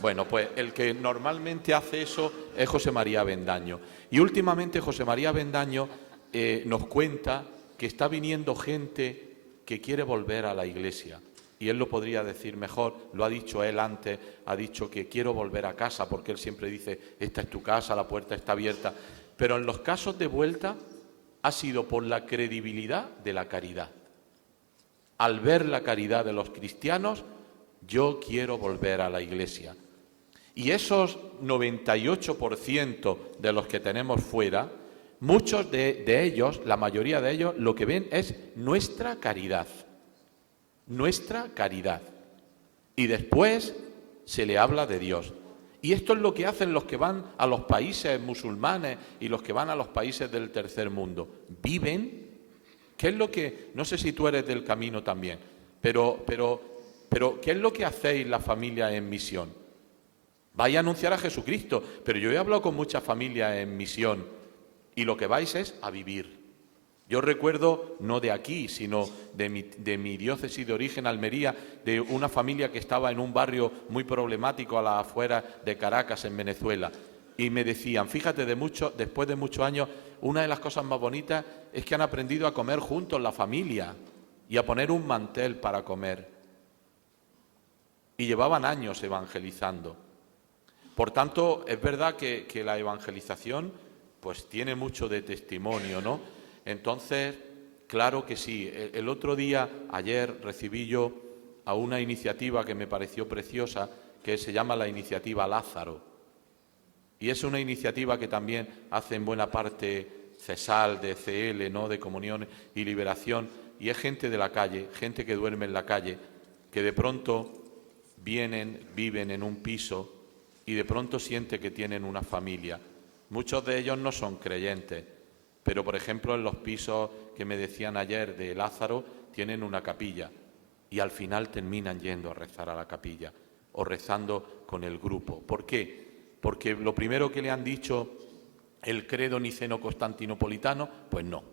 Bueno, pues el que normalmente hace eso es José María Avendaño. Y últimamente José María Avendaño nos cuenta que está viniendo gente que quiere volver a la Iglesia. Y él lo podría decir mejor, lo ha dicho él antes, ha dicho que quiero volver a casa, porque él siempre dice, esta es tu casa, la puerta está abierta. Pero en los casos de vuelta ha sido por la credibilidad de la caridad. Al ver la caridad de los cristianos, yo quiero volver a la Iglesia. Y esos 98% de los que tenemos fuera, muchos de ellos, la mayoría de ellos, lo que ven es nuestra caridad. Nuestra caridad. Y después se le habla de Dios. Y esto es lo que hacen los que van a los países musulmanes y los que van a los países del tercer mundo. Viven. ¿Qué es lo que...? No sé si tú eres del camino también, pero ¿qué es lo que hacéis la familia en misión? Vais a anunciar a Jesucristo, pero yo he hablado con muchas familias en misión y lo que vais es a vivir. Yo recuerdo, no de aquí, sino de mi diócesis de origen, Almería, de una familia que estaba en un barrio muy problemático a las afueras de Caracas, en Venezuela. Y me decían, fíjate, después de muchos años, una de las cosas más bonitas es que han aprendido a comer juntos la familia y a poner un mantel para comer. Y llevaban años evangelizando. Por tanto, es verdad que la evangelización pues tiene mucho de testimonio, ¿no? Entonces, Claro que sí. El otro día, ayer, recibí yo a una iniciativa que me pareció preciosa, que se llama la Iniciativa Lázaro. Y es una iniciativa que también hace en buena parte CESAL, DCL, ¿no?, de Comunión y Liberación, y es gente de la calle, gente que duerme en la calle, que de pronto viven en un piso y de pronto siente que tienen una familia. Muchos de ellos no son creyentes, pero por ejemplo en los pisos que me decían ayer de Lázaro tienen una capilla y al final terminan yendo a rezar a la capilla o rezando con el grupo. ¿Por qué? Porque lo primero que le han dicho, el credo niceno-constantinopolitano, pues no.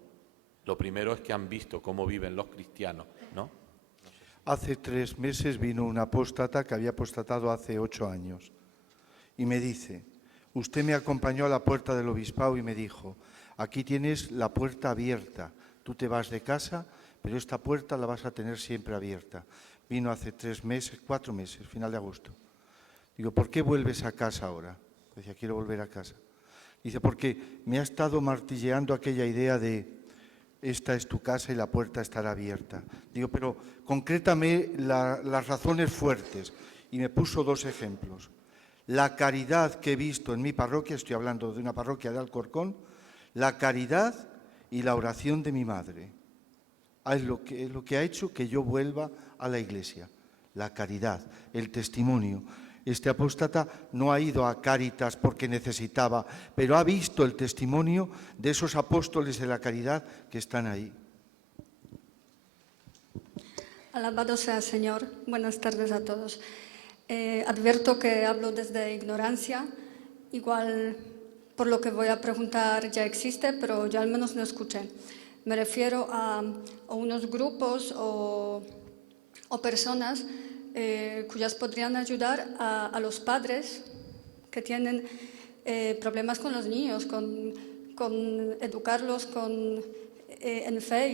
Lo primero es que han visto cómo viven los cristianos, ¿no? Hace 3 meses vino un apóstata que había apostatado hace 8 años y me dice, usted me acompañó a la puerta del obispado y me dijo, aquí tienes la puerta abierta, tú te vas de casa, pero esta puerta la vas a tener siempre abierta. Vino hace 3 meses, 4 meses, final de agosto. Digo, ¿por qué vuelves a casa ahora? Decía, quiero volver a casa. Dice, porque me ha estado martilleando aquella idea de esta es tu casa y la puerta estará abierta. Digo, pero concrétame las razones fuertes. Y me puso 2 ejemplos. La caridad que he visto en mi parroquia, estoy hablando de una parroquia de Alcorcón, la caridad y la oración de mi madre. Es lo que ha hecho que yo vuelva a la iglesia. La caridad, el testimonio. Este apóstata no ha ido a Cáritas porque necesitaba, pero ha visto el testimonio de esos apóstoles de la caridad que están ahí. Alabado sea el Señor. Buenas tardes a todos. Advierto que hablo desde ignorancia. Igual por lo que voy a preguntar ya existe, pero yo al menos no escuché. Me refiero a unos grupos o personas cuyas podrían ayudar a los padres que tienen problemas con los niños, con educarlos en fe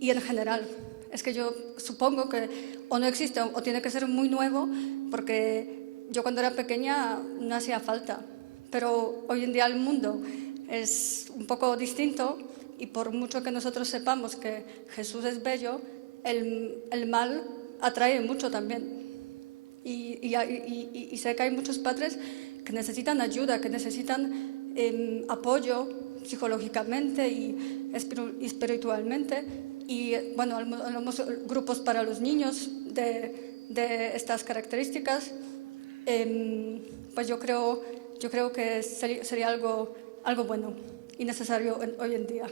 y en general. Es que yo supongo que o no existe o tiene que ser muy nuevo, porque yo cuando era pequeña no hacía falta, pero hoy en día el mundo es un poco distinto y por mucho que nosotros sepamos que Jesús es bello, el mal atrae mucho también. Y sé que hay muchos padres que necesitan ayuda, que necesitan apoyo psicológicamente y espiritualmente. Y bueno, tenemos grupos para los niños de estas características. Pues yo creo que sería algo bueno y necesario hoy en día.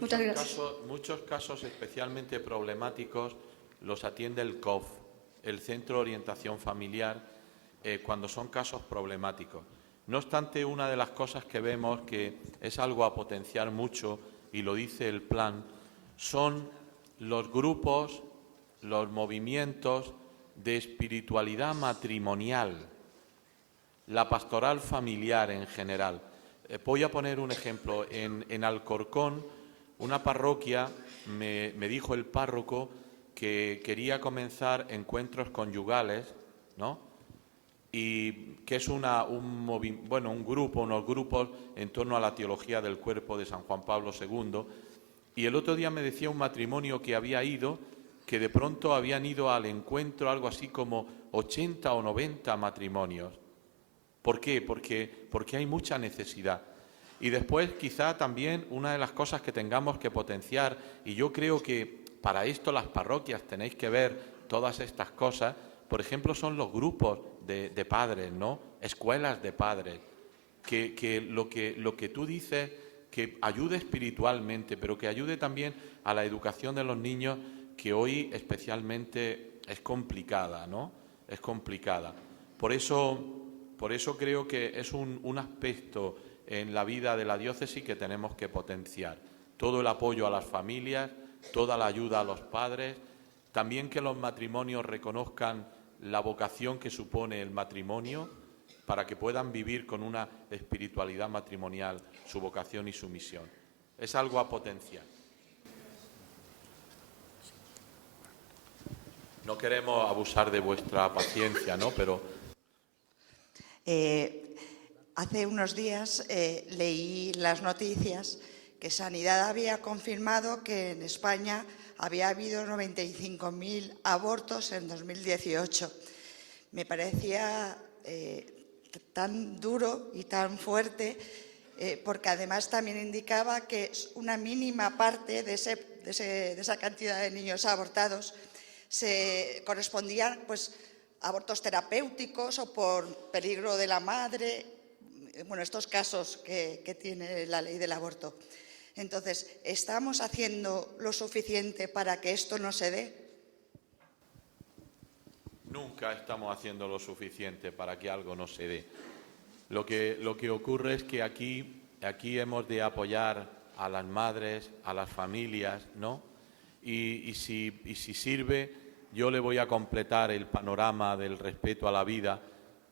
Muchas gracias. Muchos casos especialmente problemáticos los atiende el COF, el Centro de Orientación Familiar, cuando son casos problemáticos. No obstante, una de las cosas que vemos que es algo a potenciar mucho, y lo dice el plan, son los grupos, los movimientos de espiritualidad matrimonial, la pastoral familiar en general. Voy a poner un ejemplo. En Alcorcón, una parroquia, me dijo el párroco que quería comenzar encuentros conyugales, ¿no? Y que es unos grupos en torno a la teología del cuerpo de San Juan Pablo II. Y el otro día me decía un matrimonio que había ido, que de pronto habían ido al encuentro algo así como 80 o 90 matrimonios. ¿Por qué? Porque hay mucha necesidad. Y después quizá también una de las cosas que tengamos que potenciar, y yo creo que para esto las parroquias tenéis que ver todas estas cosas, por ejemplo, son los grupos de padres, ¿no? Escuelas de padres, que lo que tú dices, que ayude espiritualmente, pero que ayude también a la educación de los niños, que hoy especialmente es complicada, ¿no? Es complicada. Por eso creo que es un aspecto en la vida de la diócesis que tenemos que potenciar. Todo el apoyo a las familias, toda la ayuda a los padres, también que los matrimonios reconozcan la vocación que supone el matrimonio para que puedan vivir con una espiritualidad matrimonial su vocación y su misión. Es algo a potenciar. No queremos abusar de vuestra paciencia, ¿no? Pero hace unos días leí las noticias que Sanidad había confirmado que en España había habido 95.000 abortos en 2018. Me parecía tan duro y tan fuerte, porque además también indicaba que una mínima parte de esa cantidad de niños abortados se correspondían pues, a abortos terapéuticos o por peligro de la madre, bueno, estos casos que tiene la ley del aborto. Entonces, ¿estamos haciendo lo suficiente para que esto no se dé? Nunca estamos haciendo lo suficiente para que algo no se dé. Lo que ocurre es que aquí hemos de apoyar a las madres, a las familias, ¿no? Y si sirve, yo le voy a completar el panorama del respeto a la vida,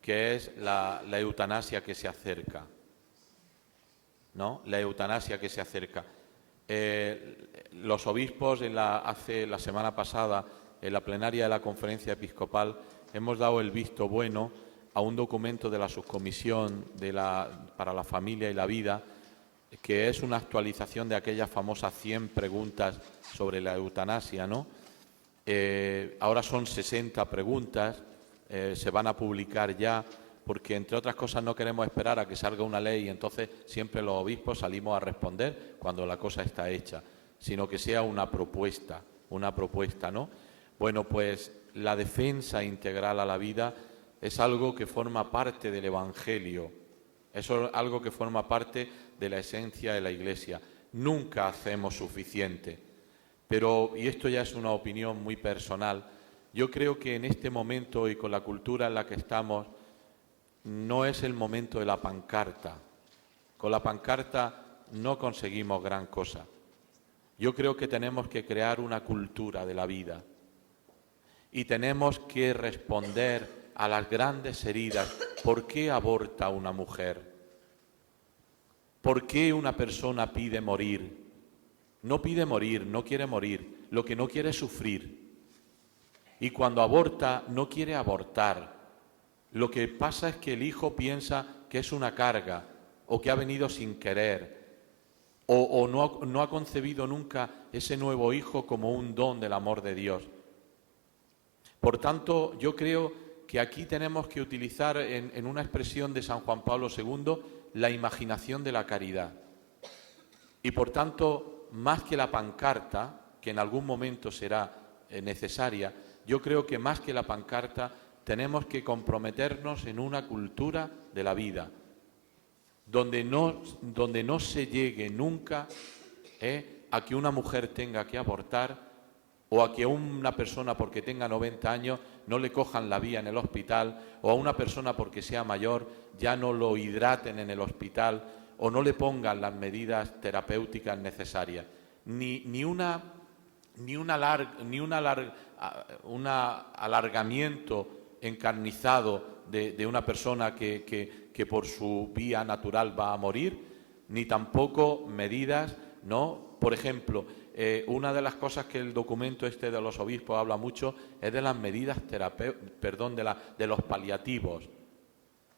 que es la eutanasia que se acerca, ¿no? La eutanasia que se acerca. Los obispos, la semana pasada, en la plenaria de la Conferencia Episcopal, hemos dado el visto bueno a un documento de la Subcomisión para la Familia y la Vida, que es una actualización de aquellas famosas 100 preguntas sobre la eutanasia, ¿no? Ahora son 60 preguntas, se van a publicar ya, porque entre otras cosas no queremos esperar a que salga una ley y entonces siempre los obispos salimos a responder cuando la cosa está hecha, sino que sea una propuesta, ¿no? Bueno, pues la defensa integral a la vida es algo que forma parte del Evangelio, es algo que forma parte de la esencia de la Iglesia. Nunca hacemos suficiente, pero, y esto ya es una opinión muy personal, yo creo que en este momento y con la cultura en la que estamos, no es el momento de la pancarta. Con la pancarta no conseguimos gran cosa. Yo creo que tenemos que crear una cultura de la vida y tenemos que responder a las grandes heridas. ¿Por qué aborta una mujer? ¿Por qué una persona pide morir? No pide morir, no quiere morir, lo que no quiere es sufrir. Y cuando aborta, no quiere abortar. Lo que pasa es que el hijo piensa que es una carga o que ha venido sin querer o no ha concebido nunca ese nuevo hijo como un don del amor de Dios. Por tanto, yo creo que aquí tenemos que utilizar en una expresión de San Juan Pablo II la imaginación de la caridad. Y por tanto, más que la pancarta, que en algún momento será necesaria, yo creo que más que la pancarta tenemos que comprometernos en una cultura de la vida, donde no se llegue nunca a que una mujer tenga que abortar o a que a una persona porque tenga 90 años no le cojan la vía en el hospital o a una persona porque sea mayor ya no lo hidraten en el hospital o no le pongan las medidas terapéuticas necesarias. Un alargamiento encarnizado de una persona que por su vía natural va a morir, ni tampoco medidas, ¿no? Por ejemplo, una de las cosas que el documento este de los obispos habla mucho es de las medidas de los paliativos,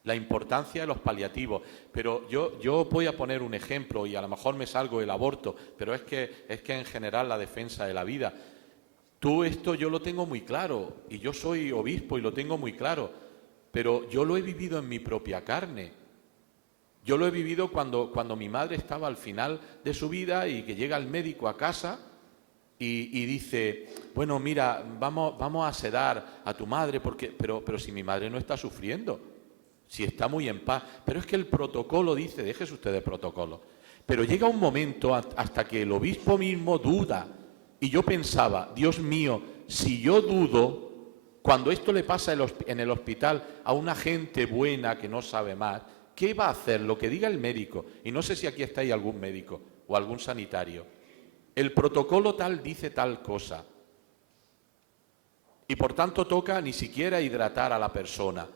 la importancia de los paliativos. Pero yo voy a poner un ejemplo y a lo mejor me salgo del aborto, pero es que en general la defensa de la vida. Esto yo lo tengo muy claro y yo soy obispo y lo tengo muy claro, pero yo lo he vivido en mi propia carne. Yo lo he vivido cuando mi madre estaba al final de su vida y que llega el médico a casa y dice, bueno, mira, vamos a sedar a tu madre, pero si mi madre no está sufriendo, si está muy en paz. Pero es que el protocolo dice, déjese usted de protocolo. Pero llega un momento hasta que el obispo mismo duda. Y yo pensaba, Dios mío, si yo dudo, cuando esto le pasa en el hospital a una gente buena que no sabe más, ¿qué va a hacer? Lo que diga el médico. Y no sé si aquí está ahí algún médico o algún sanitario. El protocolo tal dice tal cosa. Y por tanto toca ni siquiera hidratar a la persona.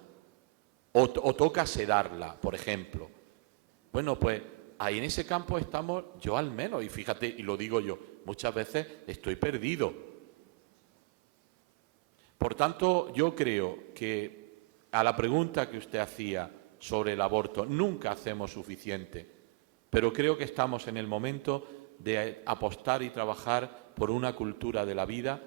O toca sedarla, por ejemplo. Bueno, pues ahí en ese campo estamos, yo al menos, y fíjate, y lo digo yo, muchas veces estoy perdido. Por tanto, yo creo que a la pregunta que usted hacía sobre el aborto, nunca hacemos suficiente. pero creo que estamos en el momento de apostar y trabajar por una cultura de la vida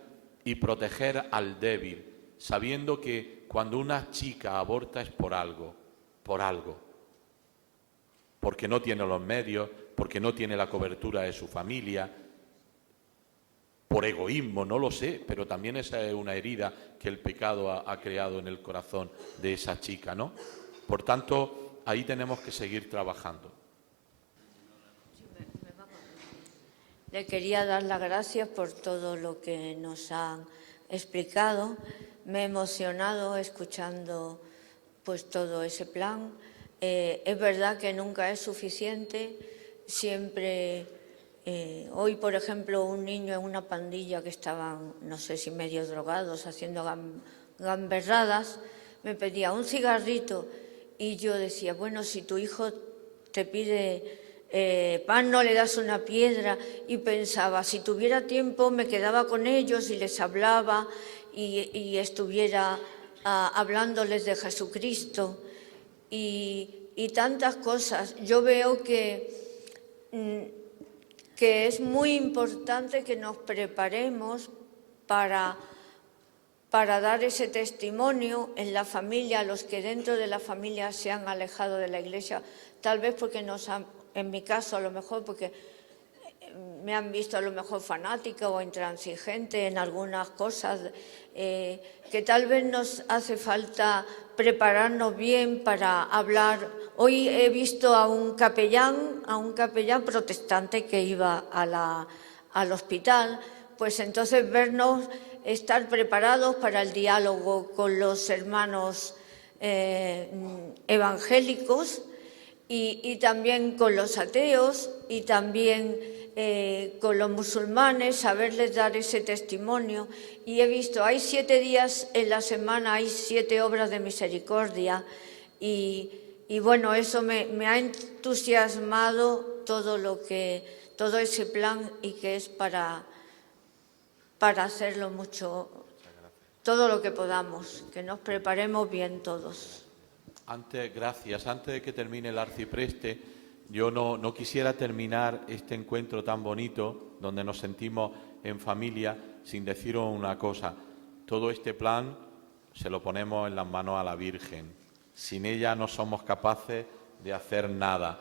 y proteger al débil, sabiendo que cuando una chica aborta es por algo, porque no tiene los medios, porque no tiene la cobertura de su familia, por egoísmo, no lo sé, pero también esa es una herida que el pecado ha creado en el corazón de esa chica, ¿no? Por tanto, ahí tenemos que seguir trabajando. Le quería dar las gracias por todo lo que nos han explicado. Me he emocionado escuchando pues todo ese plan. Es verdad que nunca es suficiente. Siempre, hoy por ejemplo, un niño en una pandilla que estaban, no sé si medio drogados, haciendo gamberradas, me pedía un cigarrito y yo decía, bueno, si tu hijo te pide pan, no le das una piedra, y pensaba, si tuviera tiempo me quedaba con ellos y les hablaba y estuviera hablándoles de Jesucristo y tantas cosas. Yo veo que es muy importante que nos preparemos para dar ese testimonio en la familia, a los que dentro de la familia se han alejado de la Iglesia, tal vez porque en mi caso a lo mejor porque me han visto a lo mejor fanática o intransigente en algunas cosas, que tal vez nos hace falta prepararnos bien para hablar. Hoy he visto a un capellán protestante que iba al hospital, pues entonces estar preparados para el diálogo con los hermanos evangélicos y también con los ateos y también con los musulmanes, saberles dar ese testimonio. Y he visto, hay 7 días en la semana, hay 7 obras de misericordia y bueno, eso me ha entusiasmado todo ese plan, y que es para hacerlo mucho, todo lo que podamos, que nos preparemos bien todos. Gracias. Antes de que termine el arcipreste, yo no quisiera terminar este encuentro tan bonito, donde nos sentimos en familia, sin deciros una cosa. Todo este plan se lo ponemos en las manos a la Virgen. Sin ella no somos capaces de hacer nada.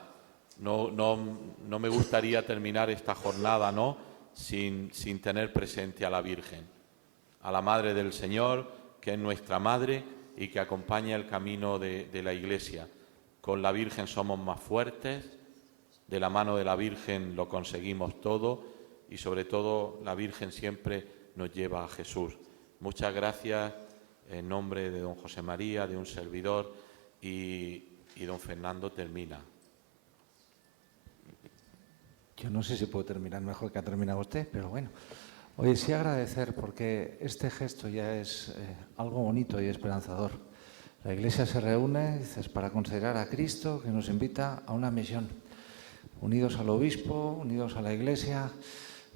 No me gustaría terminar esta jornada, ¿no?, sin tener presente a la Virgen, a la Madre del Señor, que es nuestra Madre y que acompaña el camino de la Iglesia. Con la Virgen somos más fuertes, de la mano de la Virgen lo conseguimos todo y sobre todo la Virgen siempre nos lleva a Jesús. Muchas gracias en nombre de don José María, de un servidor, y don Fernando termina. Yo no sé si puedo terminar mejor que ha terminado usted, pero bueno. Oye, sí agradecer, porque este gesto ya es algo bonito y esperanzador. La Iglesia se reúne, dices, para considerar a Cristo, que nos invita a una misión. Unidos al obispo, unidos a la Iglesia,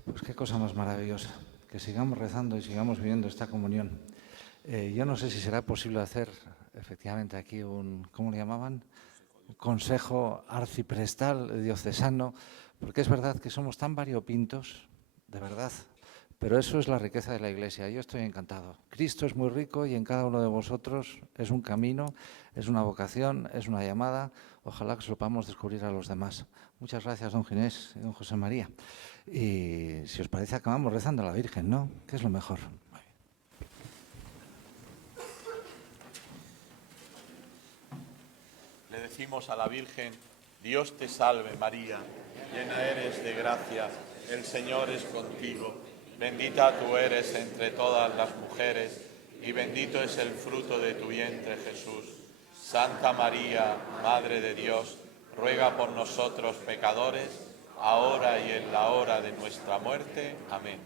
pues qué cosa más maravillosa. Que sigamos rezando y sigamos viviendo esta comunión. Yo no sé si será posible hacer efectivamente aquí ¿cómo le llamaban? Un consejo arciprestal diocesano, porque es verdad que somos tan variopintos, de verdad, pero eso es la riqueza de la Iglesia. Yo estoy encantado. Cristo es muy rico y en cada uno de vosotros es un camino, es una vocación, es una llamada. Ojalá que se lo podamos descubrir a los demás. Muchas gracias, don Ginés y don José María. Y si os parece, acabamos rezando a la Virgen, ¿no? Que es lo mejor. Le decimos a la Virgen: Dios te salve María, llena eres de gracia, el Señor es contigo. Bendita tú eres entre todas las mujeres y bendito es el fruto de tu vientre, Jesús. Santa María, Madre de Dios, ruega por nosotros pecadores, ahora y en la hora de nuestra muerte. Amén.